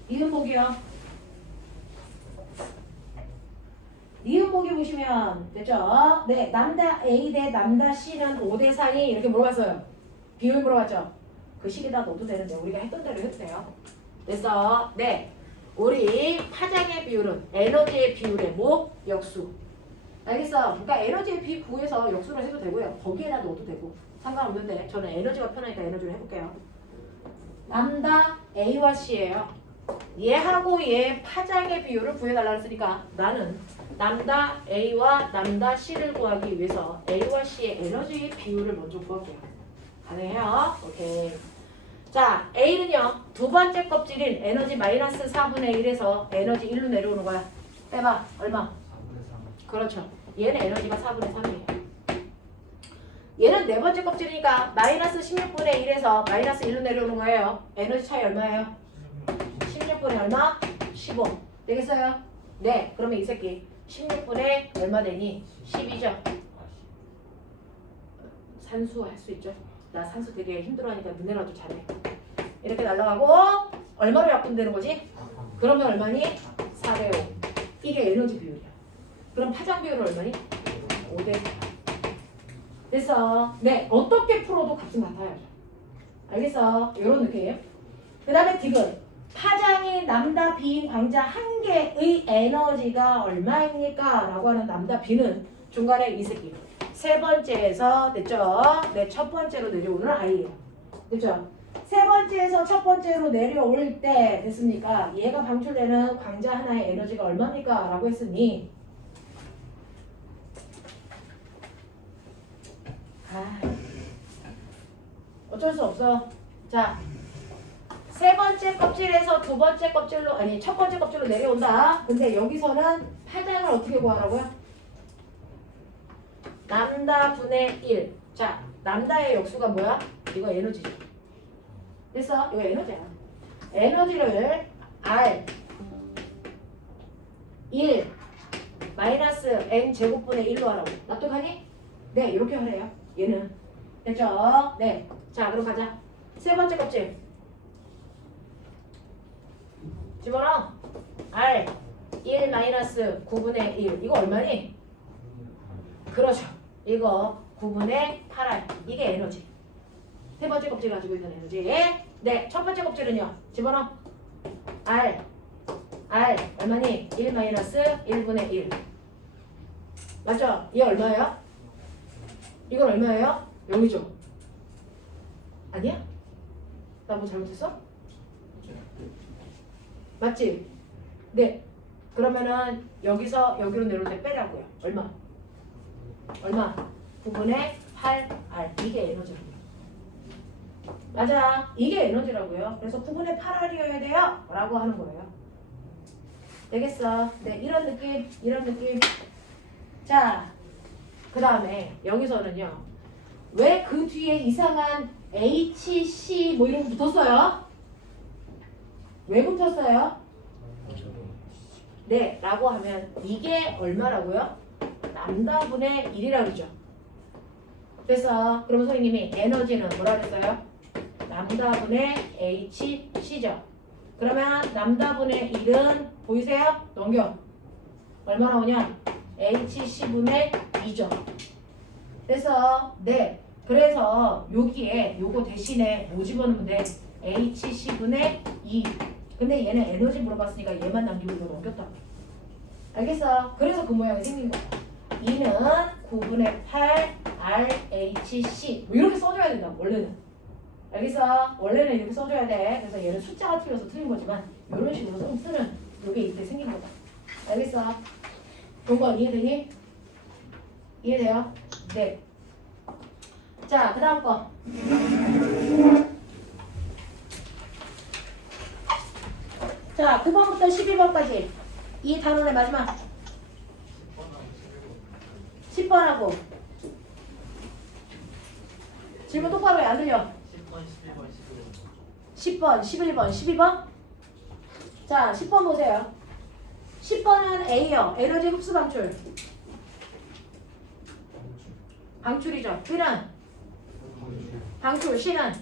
이음목이요. 이음목이 보시면 됐죠? 네, 람다 A 대 람다 C는 5대 4이 이렇게 물어봤어요. 비율 물어봤죠? 그 식에다 넣어도 되는데 우리가 했던 대로 해도 돼요. 됐어? 네, 우리 파장의 비율은 에너지의 비율의 뭐? 역수. 알겠어? 그러니까 에너지의 비 구해서 역수를 해도 되고요. 거기에다 넣어도 되고 상관없는데 저는 에너지가 편하니까 에너지를 해볼게요. 람다 A와 C예요. 얘하고 얘 파장의 비율을 구해달라고 했으니까 나는 람다 A와 람다 C를 구하기 위해서 A와 C의 에너지의 비율을 먼저 구할게요. 가능해요? 오케이. 자, A는요. 두 번째 껍질인 에너지 마이너스 4분의 1에서 에너지 1로 내려오는 거야. 빼봐. 얼마? 4분의 3. 그렇죠. 얘는 에너지가 4분의 3이에요. 얘는 네 번째 껍질이니까 마이너스 16분의 1에서 마이너스 1로 내려오는 거예요. 에너지 차이 얼마예요? 16분의 얼마? 15. 되겠어요? 네. 그러면 이 새끼 16분의 얼마 되니? 12죠. 산수 할 수 있죠. 나 산수 되게 힘들어하니까 눈에라도 잘해. 이렇게 날아가고 얼마로 약분되는 거지? 그러면 얼마니? 4대 5. 이게 에너지 비율이야. 그럼 파장 비율은 얼마니? 5대 4. 됐어. 네. 어떻게 풀어도 값은 같아야죠. 알겠어? 이런 느낌. 그 다음에 디귿. 파장이 람다 B인 광자 한 개의 에너지가 얼마입니까? 라고 하는 람다 B는 중간에 이 새끼. 세 번째에서 됐죠? 네, 첫 번째로 내려오는 I예요. 됐죠? 세 번째에서 첫 번째로 내려올 때 됐습니까? 얘가 방출되는 광자 하나의 에너지가 얼마입니까? 라고 했으니 어쩔 수 없어. 자, 세 번째 껍질에서 두 번째 껍질로 아니 첫 번째 껍질로 내려온다. 근데 여기서는 파장을 어떻게 구하라고요? 람다 분의 1. 자, 람다의 역수가 뭐야? 이거 에너지죠. 됐어? 이거 에너지야. 에너지를 R 1 마이너스 N 제곱분의 1로 하라고. 납득하니? 네, 이렇게 하래요. 얘는. 됐죠? 네. 자, 그럼 가자. 세 번째 껍질. 집어넣어. R 1 마이너스 9분의 1 이거 얼마니? 그렇죠. 이거 9분의 8R 이게 에너지. 세 번째 껍질 가지고 있는 에너지. 네, 첫 번째 껍질은요. 집어넣어. R 얼마니? 1 마이너스 1분의 1 맞죠? 이게 얼마예요? 이건 얼마예요? 0이죠? 아니야? 나 뭐 잘못했어? 맞지? 네. 그러면은 여기서 여기로 내려올 때 빼라고요. 얼마? 9분의 8R 이게 에너지라고요. 맞아. 이게 에너지라고요. 그래서 9분의 8R이어야 돼요. 라고 하는 거예요. 되겠어. 네, 이런 느낌. 자, 그 다음에 여기서는요. 왜 그 뒤에 이상한 H, C 뭐 이런 거 붙었어요? 왜 붙었어요? 네, 라고 하면 이게 얼마라고요? 람다분의 1이라고 그러죠. 그래서 그럼 선생님이 에너지는 뭐라 그랬어요? 람다분의 HC죠. 그러면 람다분의 1은 보이세요? 넘겨. 얼마 나오냐? HC분의 2죠. 그래서 네. 그래서 여기에 요거 대신에 뭐 집어넣으면 돼? HC분의 2. 근데 얘는 에너지 물어봤으니까 얘만 남기고 이거 넘겼다. 알겠어? 그래서 그 모양이 생긴 거야. 2는 9분의 8 RHC 뭐 이렇게 써줘야 된다. 원래는. 알겠어? 원래는 이렇게 써줘야 돼. 그래서 얘는 숫자가 틀려서 틀린 거지만 이런 식으로 쓰면 이게 이렇게 생긴 거다. 알겠어? 동건 이해되니? 이해돼요? 네. 자, 그 다음 거. 자, 9번부터 12번까지 이 단원의 마지막 10번하고 질문 똑바로 왜 안 들려? 10번, 11번, 12번? 자, 10번 보세요. 10번은 A요. 에너지 흡수 방출. 방출이죠. B는 방출. C는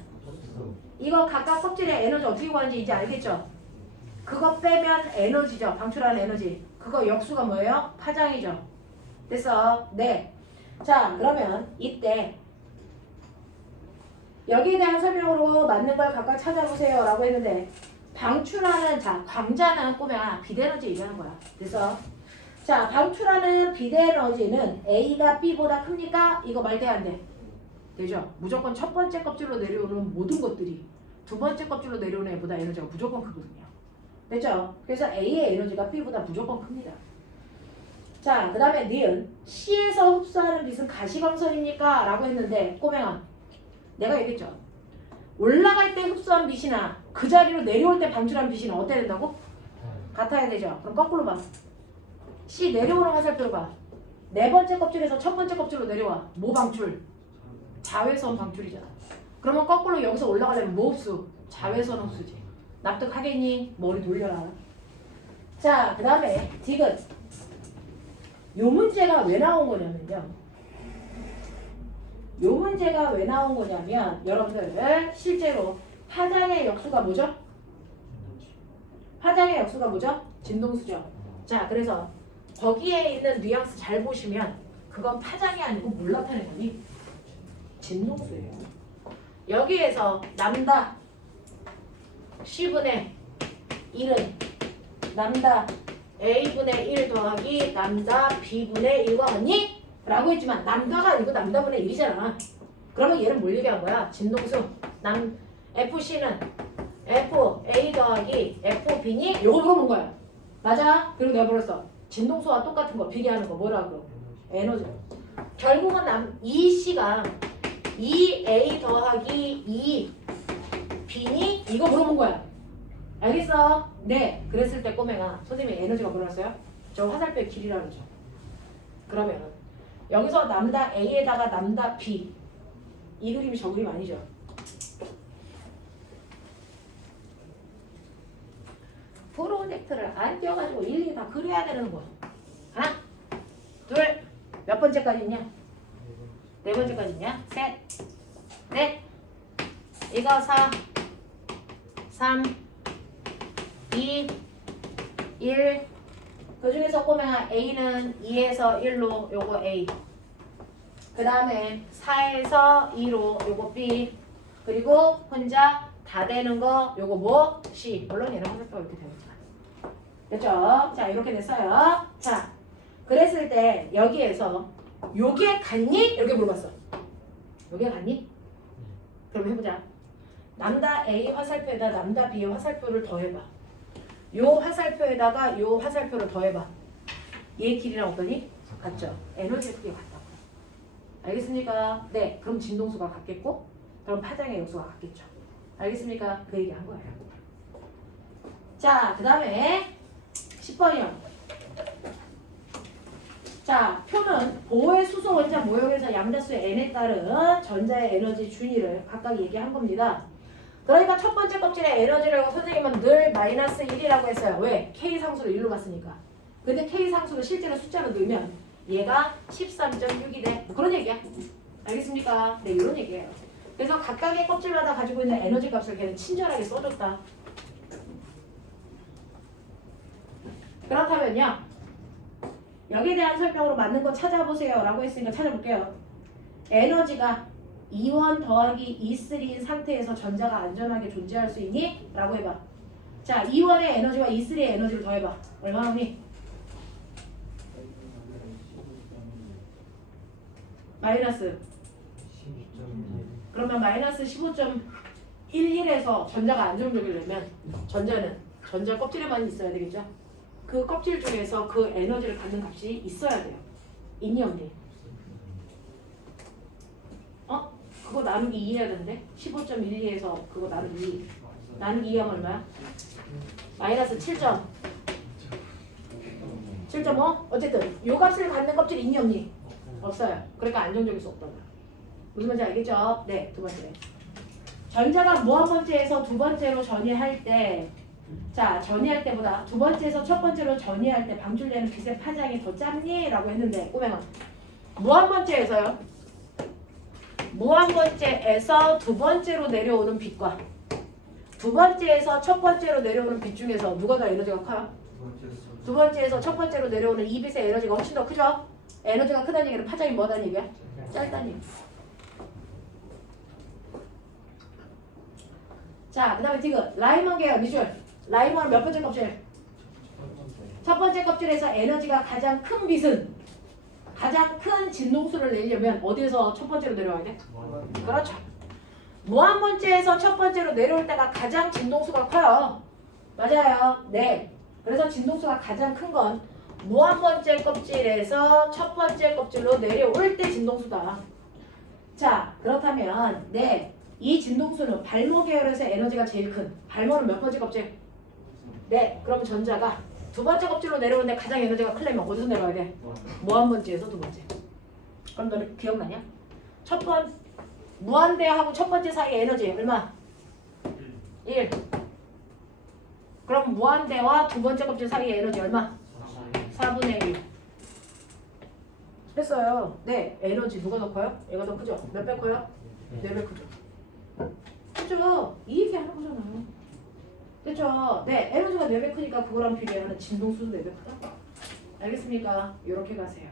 이거 각각 껍질의 에너지 어떻게 구하는지 이제 알겠죠? 그거 빼면 에너지죠. 방출하는 에너지. 그거 역수가 뭐예요? 파장이죠. 됐어? 네. 자, 그러면 이때 여기에 대한 설명으로 맞는 걸 각각 찾아보세요 라고 했는데 방출하는 자 광자는 꼬매야 비대에너지 얘기하는 거야. 그래서 자 방출하는 비대에너지는 A가 B보다 크니까 이거 말 돼 안 돼? 되죠? 무조건 첫 번째 껍질로 내려오는 모든 것들이 두 번째 껍질로 내려오는 애보다 에너지가 무조건 크거든요. 됐죠? 그래서 A의 에너지가 B보다 무조건 큽니다. 자, 그 다음에 니은 C에서 흡수하는 빛은 가시광선입니까? 라고 했는데 꼬맹아 내가 얘기했죠. 올라갈 때 흡수한 빛이나 그 자리로 내려올 때 방출한 빛이 어때야 된다고? 같아야 되죠. 그럼 거꾸로 봐. C 내려오는 화살표로 봐. 네 번째 껍질에서 첫 번째 껍질로 내려와. 뭐 방출? 자외선 방출이잖아. 그러면 거꾸로 여기서 올라가려면 뭐 흡수? 자외선 흡수지. 납득하겠니? 머리 돌려라. 자, 그 다음에 디귿. 요 문제가 왜 나온 거냐면요. 요 문제가 왜 나온 거냐면 여러분들 실제로 파장의 역수가 뭐죠? 파장의 역수가 뭐죠? 진동수죠. 자, 그래서 거기에 있는 뉘앙스 잘 보시면 그건 파장이 아니고 뭘 나타낸 거니? 진동수예요. 여기에서 람다 C분의 1은 람다 A분의 1 더하기 람다 B분의 1과 같니? 라고 했지만 람다가 아니고 람다분의 1이잖아. 그러면 얘는 뭘 얘기한 거야? 진동수 FC는 FA 더하기 FB니? 요거 물어본 거야. 맞아? 그리고 내가 물었어. 진동수와 똑같은 거 비교하는 거 뭐라고? 에너지. 결국은 EC가 2A 더하기 2B니? 이거 물어본 거야. 알겠어? 네. 그랬을 때 꼬맹아 선생님이 에너지가 물었어요? 저 화살표의 길이라고 그러죠. 그러면 여기서 람다 A에다가 람다 B 이 그림이 저 그림 아니죠? 프로젝트를 안 띄워가지고 일일이 다 그려야 되는 거야. 하나, 둘, 몇 번째까지 있냐? 네 번째까지 있냐? 셋, 넷, 이거 4, 3, 2, 1. 그 중에서 꼬맹아 A는 2에서 1로 요거 A. 그 다음에 4에서 2로 요거 B. 그리고 혼자 다 되는 거 요거 뭐? C. 물론 얘는 화살표가 이렇게 되겠지만. 됐죠? 자, 이렇게 됐어요. 자, 그랬을 때 여기에서 요게 같니? 이렇게 물어봤어. 요게 같니? 그럼 해보자. 남다 A 화살표에다 남다 B의 화살표를 더해봐. 요 화살표에다가 요 화살표를 더해봐. 얘 길이랑 어떠니? 같죠? 에너지 크기가 같다고. 알겠습니까? 네. 그럼 진동수가 같겠고 그럼 파장의 역수가 같겠죠. 알겠습니까? 그 얘기 한 거예요. 자, 그 다음에 10번이요. 자, 표는 보호의 수소 원자 모형에서 양자수의 n에 따른 전자의 에너지 준위를 각각 얘기한 겁니다. 그러니까 첫 번째 껍질의 에너지라고 선생님은 늘 마이너스 1이라고 했어요. 왜? K 상수를 1로 봤으니까. 근데 K 상수를 실제로 숫자로 넣으면 얘가 13.6이 돼. 뭐 그런 얘기야. 알겠습니까? 네, 이런 얘기예요. 그래서 각각의 껍질마다 가지고 있는 에너지 값을 걔는 친절하게 써줬다. 그렇다면요. 여기에 대한 설명으로 맞는 거 찾아보세요 라고 했으니까 찾아볼게요. 에너지가 2원 더하기 E3인 상태에서 전자가 안전하게 존재할 수 있니? 라고 해봐. 자, 2원의 에너지와 E3의 에너지를 더해봐. 얼마나 오니? 마이너스. 그러면 마이너스 15.11에서 전자가 안정적이려면 전자 껍질에만 있어야 되겠죠? 그 껍질 중에서 그 에너지를 갖는 값이 있어야 돼요. 있니 없니? 그거 나누기 2 해야 되는데 15.12에서 그거 나누기 2 나누기 2 하면 얼마야? 마이너스 7.5 어쨌든 요 값을 갖는 껍질이 있니 없니? 없어요. 그러니까 안정적일 수 없다고요. 무슨 말인지 알겠죠? 네, 두 번째. 전자가 무한 번째에서 두 번째로 전이할 때 자, 전이할 때보다 두 번째에서 첫 번째로 전이할 때 방출되는 빛의 파장이 더 짧니? 라고 했는데 꼬맹아 무한 번째에서요. 무한 번째에서 두 번째로 내려오는 빛과 두 번째에서 첫 번째로 내려오는 빛 중에서 누가 더 에너지가 커요? 두 번째에서 첫 번째로 내려오는 이 빛의 에너지가 훨씬 더 크죠? 에너지가 크다는 얘기는 파장이 뭐다는 얘기야? 짧다는 얘기. 자, 그 다음에 디귿 라이먼 계열 미줄. 라이먼 몇 번째 껍질? 첫 번째 껍질에서 에너지가 가장 큰 빛은 가장 큰 진동수를 내려면 어디에서 첫 번째로 내려와야 돼? 그렇죠. 무한 번째에서 첫 번째로 내려올 때가 가장 진동수가 커요. 맞아요. 네. 그래서 진동수가 가장 큰 건 무한 번째 껍질에서 첫 번째 껍질로 내려올 때 진동수다. 자, 그렇다면 네. 이 진동수는 발모 계열에서 에너지가 제일 큰 발모는 몇 번째 껍질? 네. 그럼 전자가 두 번째 껍질로 내려오는데 가장 에너지가 크려면 어디서 내려와야 돼? 무한 번째에서 두 번째. 그럼 너는 기억나냐? 무한대하고 첫 번째 사이의 에너지 얼마? 1. 그럼 무한대와 두 번째 껍질 사이의 에너지 얼마? 4분의 1. 했어요. 네. 에너지 누가 더 커요? 얘가 더 크죠? 몇 배 커요? 4배 크죠? 그죠? 이 얘기 하는 거잖아요. 그쵸? 네. 에너지가 4배 크니까 그거랑 비례하는 진동수도 4배 크다. 알겠습니까? 이렇게 가세요.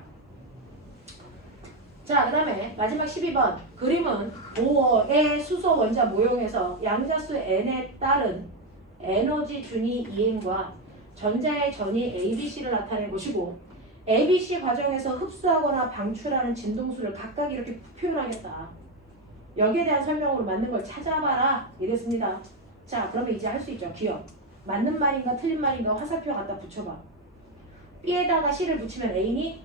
자, 그 다음에 마지막 12번. 그림은 보어의 수소 원자 모형에서 양자수 n에 따른 에너지 준위 이행과 전자의 전위 ABC를 나타낸 것이고 ABC 과정에서 흡수하거나 방출하는 진동수를 각각 이렇게 표현하겠다. 여기에 대한 설명으로 맞는 걸 찾아봐라. 이랬습니다. 자, 그러면 이제 할 수 있죠. 기억. 맞는 말인가 틀린 말인가 화살표 갖다 붙여봐. B에다가 C를 붙이면 A니?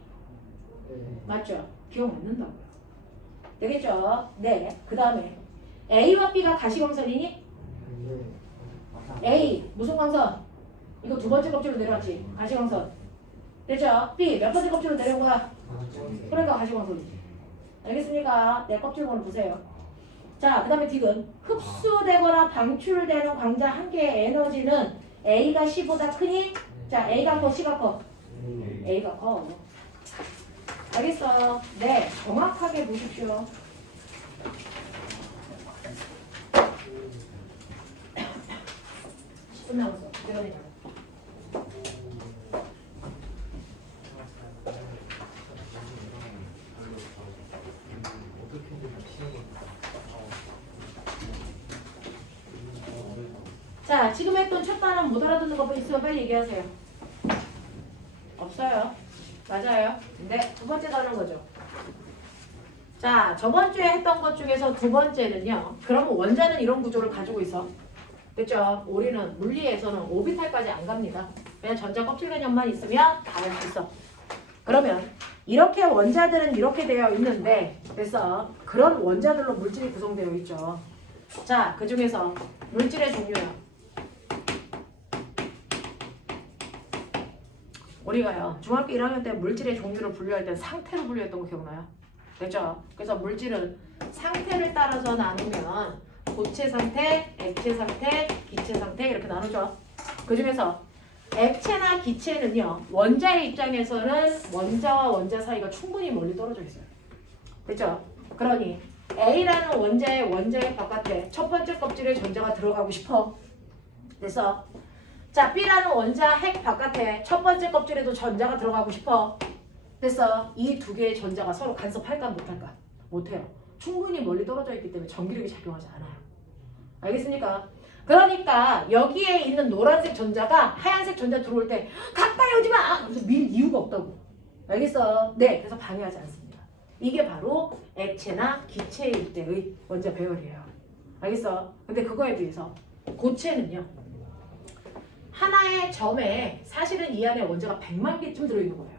맞죠? 기억 맞는다고요. 되겠죠? 네. 그 다음에 A와 B가 가시광선이니? A 무슨 광선? 이거 두 번째 껍질로 내려왔지? 가시광선. 됐죠? B 몇 번째 껍질로 내려온 거야? 그러니까 가시광선이지. 알겠습니까? 네, 껍질 번호 보세요. 자, 그 다음에 디귿. 흡수되거나 방출되는 광자 한 개의 에너지는 A가 C보다 크니? 자, A가 커, C가 커? A가 커. 알겠어요? 네, 정확하게 보십시오. 끝나갔어. 내가 내가. 자, 지금 했던 첫 단원 못 알아듣는 거 있으면 빨리 얘기하세요. 없어요. 맞아요. 네, 두 번째 단원 거죠. 자, 저번 주에 했던 것 중에서 두 번째는요. 그러면 원자는 이런 구조를 가지고 있어. 그렇죠? 우리는 물리에서는 오비탈까지 안 갑니다. 그냥 전자 껍질 개념만 있으면 다 할 수 있어. 그러면 이렇게 원자들은 이렇게 되어 있는데 그래서 그런 원자들로 물질이 구성되어 있죠. 자, 그 중에서 물질의 종류요. 우리가요 중학교 1학년 때 물질의 종류를 분류할 때 상태로 분류했던 거 기억나요? 됐죠? 그래서 물질은 상태를 따라서 나누면 고체 상태, 액체 상태, 기체 상태 이렇게 나누죠. 그 중에서 액체나 기체는요 원자의 입장에서는 원자와 원자 사이가 충분히 멀리 떨어져 있어요. 됐죠? 그러니 A라는 원자의 바깥에 첫 번째 껍질에 전자가 들어가고 싶어. 그래서 자, B라는 원자 핵 바깥에 첫 번째 껍질에도 전자가 들어가고 싶어. 그래서 이 두 개의 전자가 서로 간섭할까 못할까? 못해요. 충분히 멀리 떨어져 있기 때문에 전기력이 작용하지 않아요. 알겠습니까? 그러니까 여기에 있는 노란색 전자가 하얀색 전자 들어올 때 가까이 오지 마! 그래서 밀 이유가 없다고. 알겠어? 네, 그래서 방해하지 않습니다. 이게 바로 액체나 기체일 때의 원자 배열이에요. 알겠어? 근데 그거에 비해서 고체는요. 하나의 점에 사실은 이 안에 원자가 100만 개쯤 들어있는 거예요.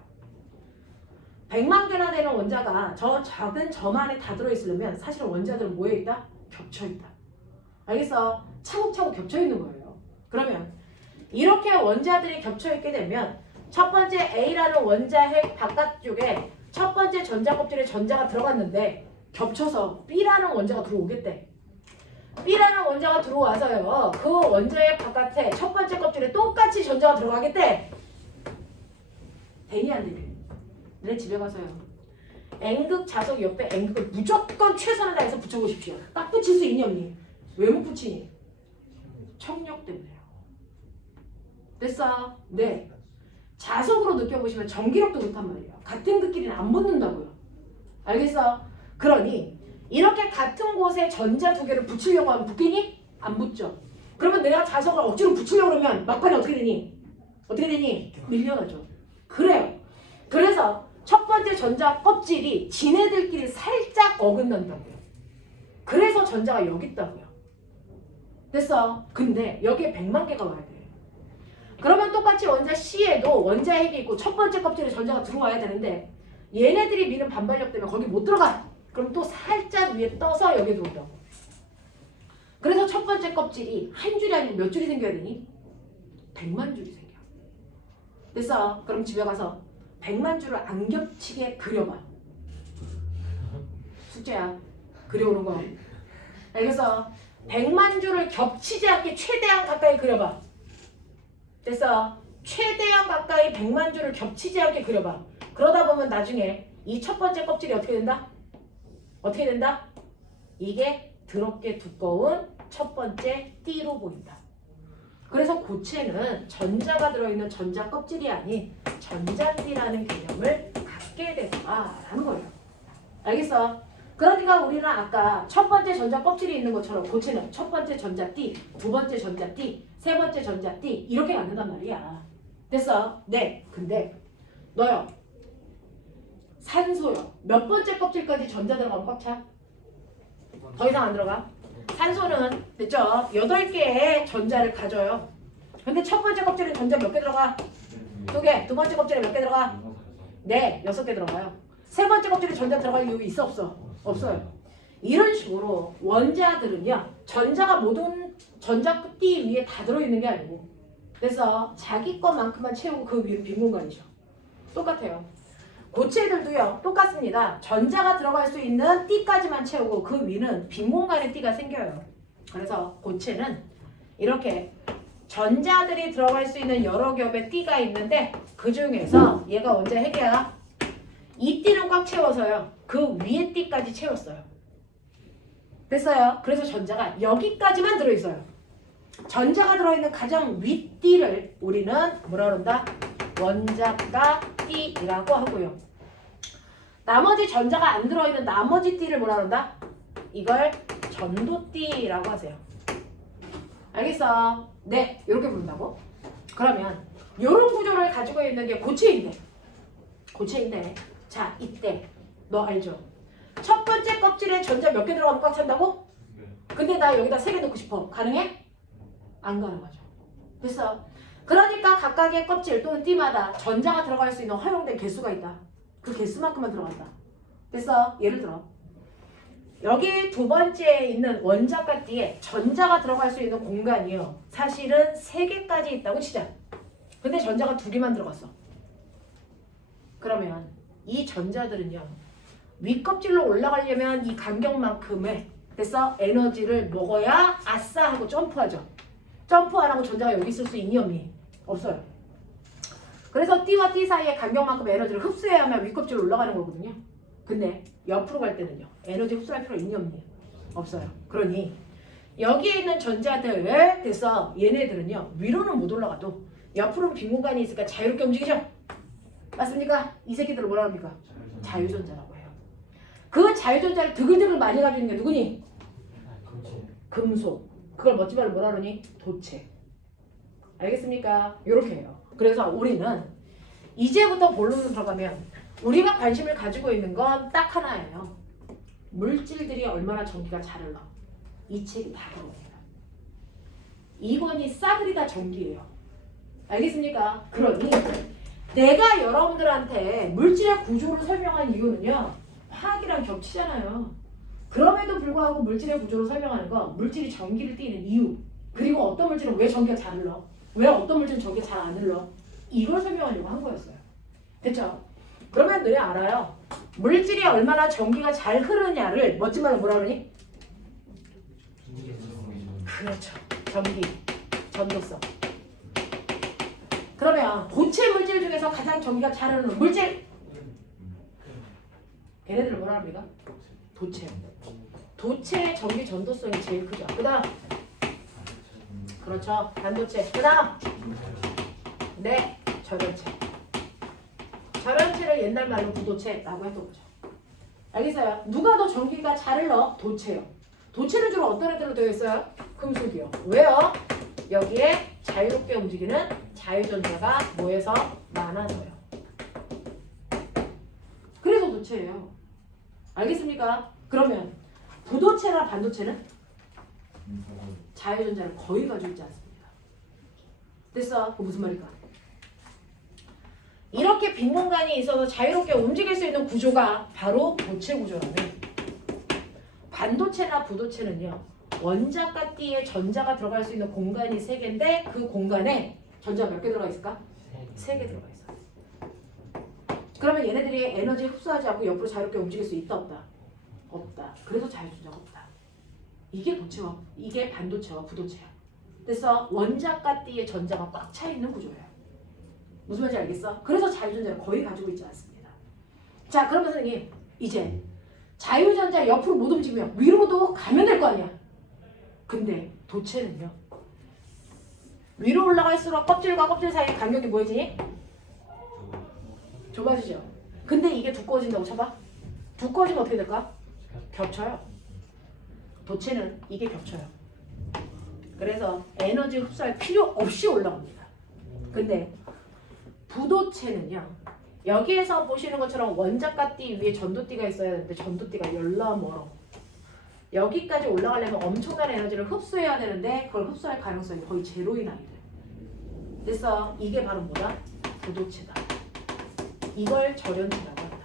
100만 개나 되는 원자가 저 작은 점 안에 다 들어있으려면 사실은 원자들은 뭐에 있다? 겹쳐있다. 알겠어? 차곡차곡 겹쳐있는 거예요. 그러면 이렇게 원자들이 겹쳐있게 되면 첫 번째 A라는 원자 핵 바깥쪽에 첫 번째 전자 껍질에 전자가 들어갔는데 겹쳐서 B라는 원자가 들어오겠대. B라는 원자가 들어와서요. 그 원자의 바깥에 첫 번째 껍질에 똑같이 전자가 들어가겠대. 되니 안 되니? 내 집에 가서요. N극 자석 옆에 N극을 무조건 최선을 다해서 붙여보십시오. 딱 붙일 수 있니 없니? 왜 못 붙이니? 청력 때문에요. 됐어? 네. 자석으로 느껴보시면 전기력도 그렇단 말이에요. 같은 극끼리는 안 붙는다고요. 알겠어? 그러니 이렇게 같은 곳에 전자 두 개를 붙이려고 하면 붙기니? 안 붙죠. 그러면 내가 자석을 억지로 붙이려고 그러면 막판에 어떻게 되니? 어떻게 되니? 밀려나죠. 그래요. 그래서 첫 번째 전자 껍질이 지네들끼리 살짝 어긋난다고요. 그래서 전자가 여기 있다고요. 됐어? 근데 여기에 100만 개가 와야 돼. 그러면 똑같이 원자 C에도 원자 핵이 있고 첫 번째 껍질에 전자가 들어와야 되는데 얘네들이 미는 반발력 때문에 거기 못 들어가. 그럼 또 살짝 위에 떠서 여기에 들어온다고. 그래서 첫 번째 껍질이 한 줄이 아니고 몇 줄이 생겨야 되니? 100만 줄이 생겨. 됐어? 그럼 집에 가서 100만 줄을 안 겹치게 그려봐. 숙제야. 그려오는 거. 알겠어? 100만 줄을 겹치지 않게 최대한 가까이 그려봐. 됐어? 최대한 가까이 100만 줄을 겹치지 않게 그려봐. 그러다 보면 나중에 이 첫 번째 껍질이 어떻게 된다? 어떻게 된다? 이게 더럽게 두꺼운 첫 번째 띠로 보인다. 그래서 고체는 전자가 들어있는 전자 껍질이 아닌 전자띠라는 개념을 갖게 된다라는 거예요. 알겠어? 그러니까 우리는 아까 첫 번째 전자 껍질이 있는 것처럼 고체는 첫 번째 전자띠, 두 번째 전자띠, 세 번째 전자띠 이렇게 만든단 말이야. 됐어? 네. 근데 너요. 산소요. 몇 번째 껍질까지 전자 들어가면 꽉 차? 더 이상 안 들어가? 산소는 됐죠? 8개의 전자를 가져요. 근데 첫 번째 껍질에 전자 몇 개 들어가? 2개. 두 번째 껍질에 몇 개 들어가? 네, 6개 들어가요. 세 번째 껍질에 전자 들어갈 이유 있어 없어? 없어요. 이런 식으로 원자들은요. 전자가 모든 전자띠 위에 다 들어있는 게 아니고 그래서 자기 것만큼만 채우고 그 위는 빈 공간이죠. 똑같아요. 고체들도요. 똑같습니다. 전자가 들어갈 수 있는 띠까지만 채우고 그 위는 빈 공간에 띠가 생겨요. 그래서 고체는 이렇게 전자들이 들어갈 수 있는 여러 겹의 띠가 있는데 그 중에서 얘가 원자 핵이야. 이 띠는 꽉 채워서요. 그 위에 띠까지 채웠어요. 됐어요? 그래서 전자가 여기까지만 들어있어요. 전자가 들어있는 가장 윗띠를 우리는 뭐라 그런다? 원자가 띠라고 하고요. 나머지 전자가 안 들어있는 나머지 띠를 뭐라 그런다? 이걸 전도띠라고 하세요. 알겠어? 네, 이렇게 부른다고? 그러면 이런 구조를 가지고 있는 게 고체인데 자, 이때 너 알죠? 첫 번째 껍질에 전자 몇 개 들어가면 꽉 찬다고? 근데 나 여기다 3개 넣고 싶어. 가능해? 안 가능하죠. 됐어? 그러니까 각각의 껍질 또는 띠마다 전자가 들어갈 수 있는 허용된 개수가 있다. 그 개수만큼만 들어간다. 됐어? 예를 들어 여기 두 번째에 있는 원자과 띠에 전자가 들어갈 수 있는 공간이요. 사실은 3개까지 있다고 치자. 근데 전자가 2개만 들어갔어. 그러면 이 전자들은요. 윗껍질로 올라가려면 이 간격만큼의 됐어? 에너지를 먹어야 아싸 하고 점프하죠. 점프 안 하고 전자가 여기 있을 수 있니 없니? 없어요. 그래서 띠와 띠 사이의 간격만큼 에너지를 흡수해야만 윗껍질로 올라가는 거거든요. 근데 옆으로 갈 때는요. 에너지 흡수할 필요 있니 없니? 없어요. 그러니 여기에 있는 전자들 됐어? 얘네들은요. 위로는 못 올라가도 옆으로는 빈 공간이 있으니까 자유롭게 움직이죠? 맞습니까? 이 새끼들을 뭐라 합니까? 자유전자라고 해요. 그 자유전자를 드글드글 많이 가지고 있는 게 누구니? 금속. 그걸 멋진 말로 뭐라 그러니? 도체. 알겠습니까? 요렇게 해요. 그래서 우리는 이제부터 본론으로 들어가면 우리가 관심을 가지고 있는 건 딱 하나예요. 물질들이 얼마나 전기가 잘 흘러. 이 책이 다 그겁니다. 이건이 싸그리 다 전기예요. 알겠습니까? 그러니 내가 여러분들한테 물질의 구조를 설명한 이유는요. 화학이랑 겹치잖아요. 그럼에도 불구하고 물질의 구조를 설명하는 건 물질이 전기를 띠는 이유, 그리고 어떤 물질은 왜 전기가 잘 흘러, 왜 어떤 물질은 전기가 잘 안 흘러, 이걸 설명하려고 한 거였어요. 됐죠? 그러면 너네 알아요. 물질이 얼마나 전기가 잘 흐르냐를 멋진 말로 뭐라 그러니? 그렇죠. 전기, 전도성. 그러면 고체 물질 중에서 가장 전기가 잘 흐르는 물질? 걔네들을 뭐라 합니까? 도체. 도체의 전기 전도성이 제일 크죠. 그 다음 그렇죠. 반도체. 그 다음 네, 절연체. 절연체를 옛날 말로 부도체라고 했던 거죠. 알겠어요? 누가 더 전기가 잘 흘러? 도체요. 도체는 주로 어떤 애들로 되어 있어요? 금속이요. 왜요? 여기에 자유롭게 움직이는 자유전자가 뭐에서 많아서요. 그래서 도체예요. 알겠습니까? 그러면 부도체나 반도체는 자유전자를 거의 가지고 있지 않습니다. 됐어? 그 무슨 말일까? 이렇게 빈 공간이 있어서 자유롭게 움직일 수 있는 구조가 바로 도체 구조라면, 반도체나 부도체는요. 원자과 띠에 전자가 들어갈 수 있는 공간이 3개인데 그 공간에 전자가 몇 개 들어가 있을까? 3개 들어가 있어요. 그러면 얘네들이 에너지 흡수하지 않고 옆으로 자유롭게 움직일 수 있다 없다? 없다. 그래서 자유전자가 없다. 이게 도체와 이게 반도체와 부도체야. 그래서 원자과 띠에 전자가 꽉 차 있는 구조예요. 무슨 말인지 알겠어? 그래서 자유전자를 거의 가지고 있지 않습니다. 자, 그러면 선생님 이제 자유전자 옆으로 못 움직이면 위로도 가면 될 거 아니야. 근데 도체는요. 위로 올라갈수록 껍질과 껍질 사이 간격이 뭐해지니? 좁아지죠. 근데 이게 두꺼워진다고 쳐봐. 두꺼워지면 어떻게 될까? 겹쳐요. 도체는 이게 겹쳐요. 그래서 에너지 흡수할 필요 없이 올라옵니다. 근데 부도체는요. 여기에서 보시는 것처럼 원자과 띠 위에 전도띠가 있어야 되는데 전도띠가 열나 멀어. 여기까지 올라가려면 엄청난 에너지를 흡수해야 되는데 그걸 흡수할 가능성이 거의 제로인 아이들. 그래서 이게 바로 뭐다? 부도체다. 이걸 절연체라고 한다.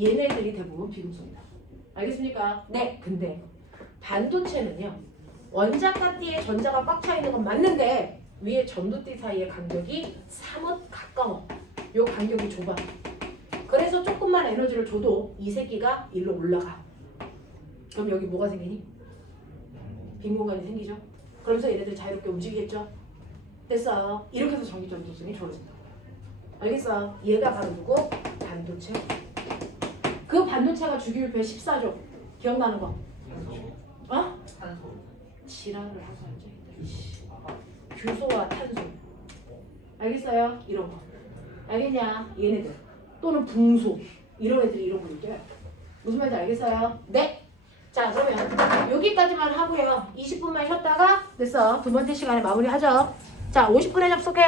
얘네들이 대부분 비금속이다. 알겠습니까? 네. 근데 반도체는요. 원자과 띠에 전자가 꽉 차 있는 건 맞는데 위에 전도띠 사이의 간격이 사뭇 가까워. 요 간격이 좁아. 그래서 조금만 에너지를 줘도 이 새끼가 일로 올라가. 그럼 여기 뭐가 생기니? 빈 공간이 생기죠? 그러면서 얘네들 자유롭게 움직이겠죠? 됐어. 이렇게 해서 전기 전도성이 좋아진다. 알겠어? 얘가 바로 누구? 반도체. 그 반도체가 주기율표 14조. 기억나는 거? 어? 탄소. 지랄을 하고 앉아있다. 규소와 탄소. 알겠어요? 이런 거. 알겠냐? 얘네들. 또는 붕소. 이런 애들이 이런 거 얘기해요. 무슨 말인지 알겠어요? 네. 자, 그러면 여기까지만 하고요. 20분만 쉬었다가 됐어. 두 번째 시간에 마무리하죠. 자, 50분에 접속해.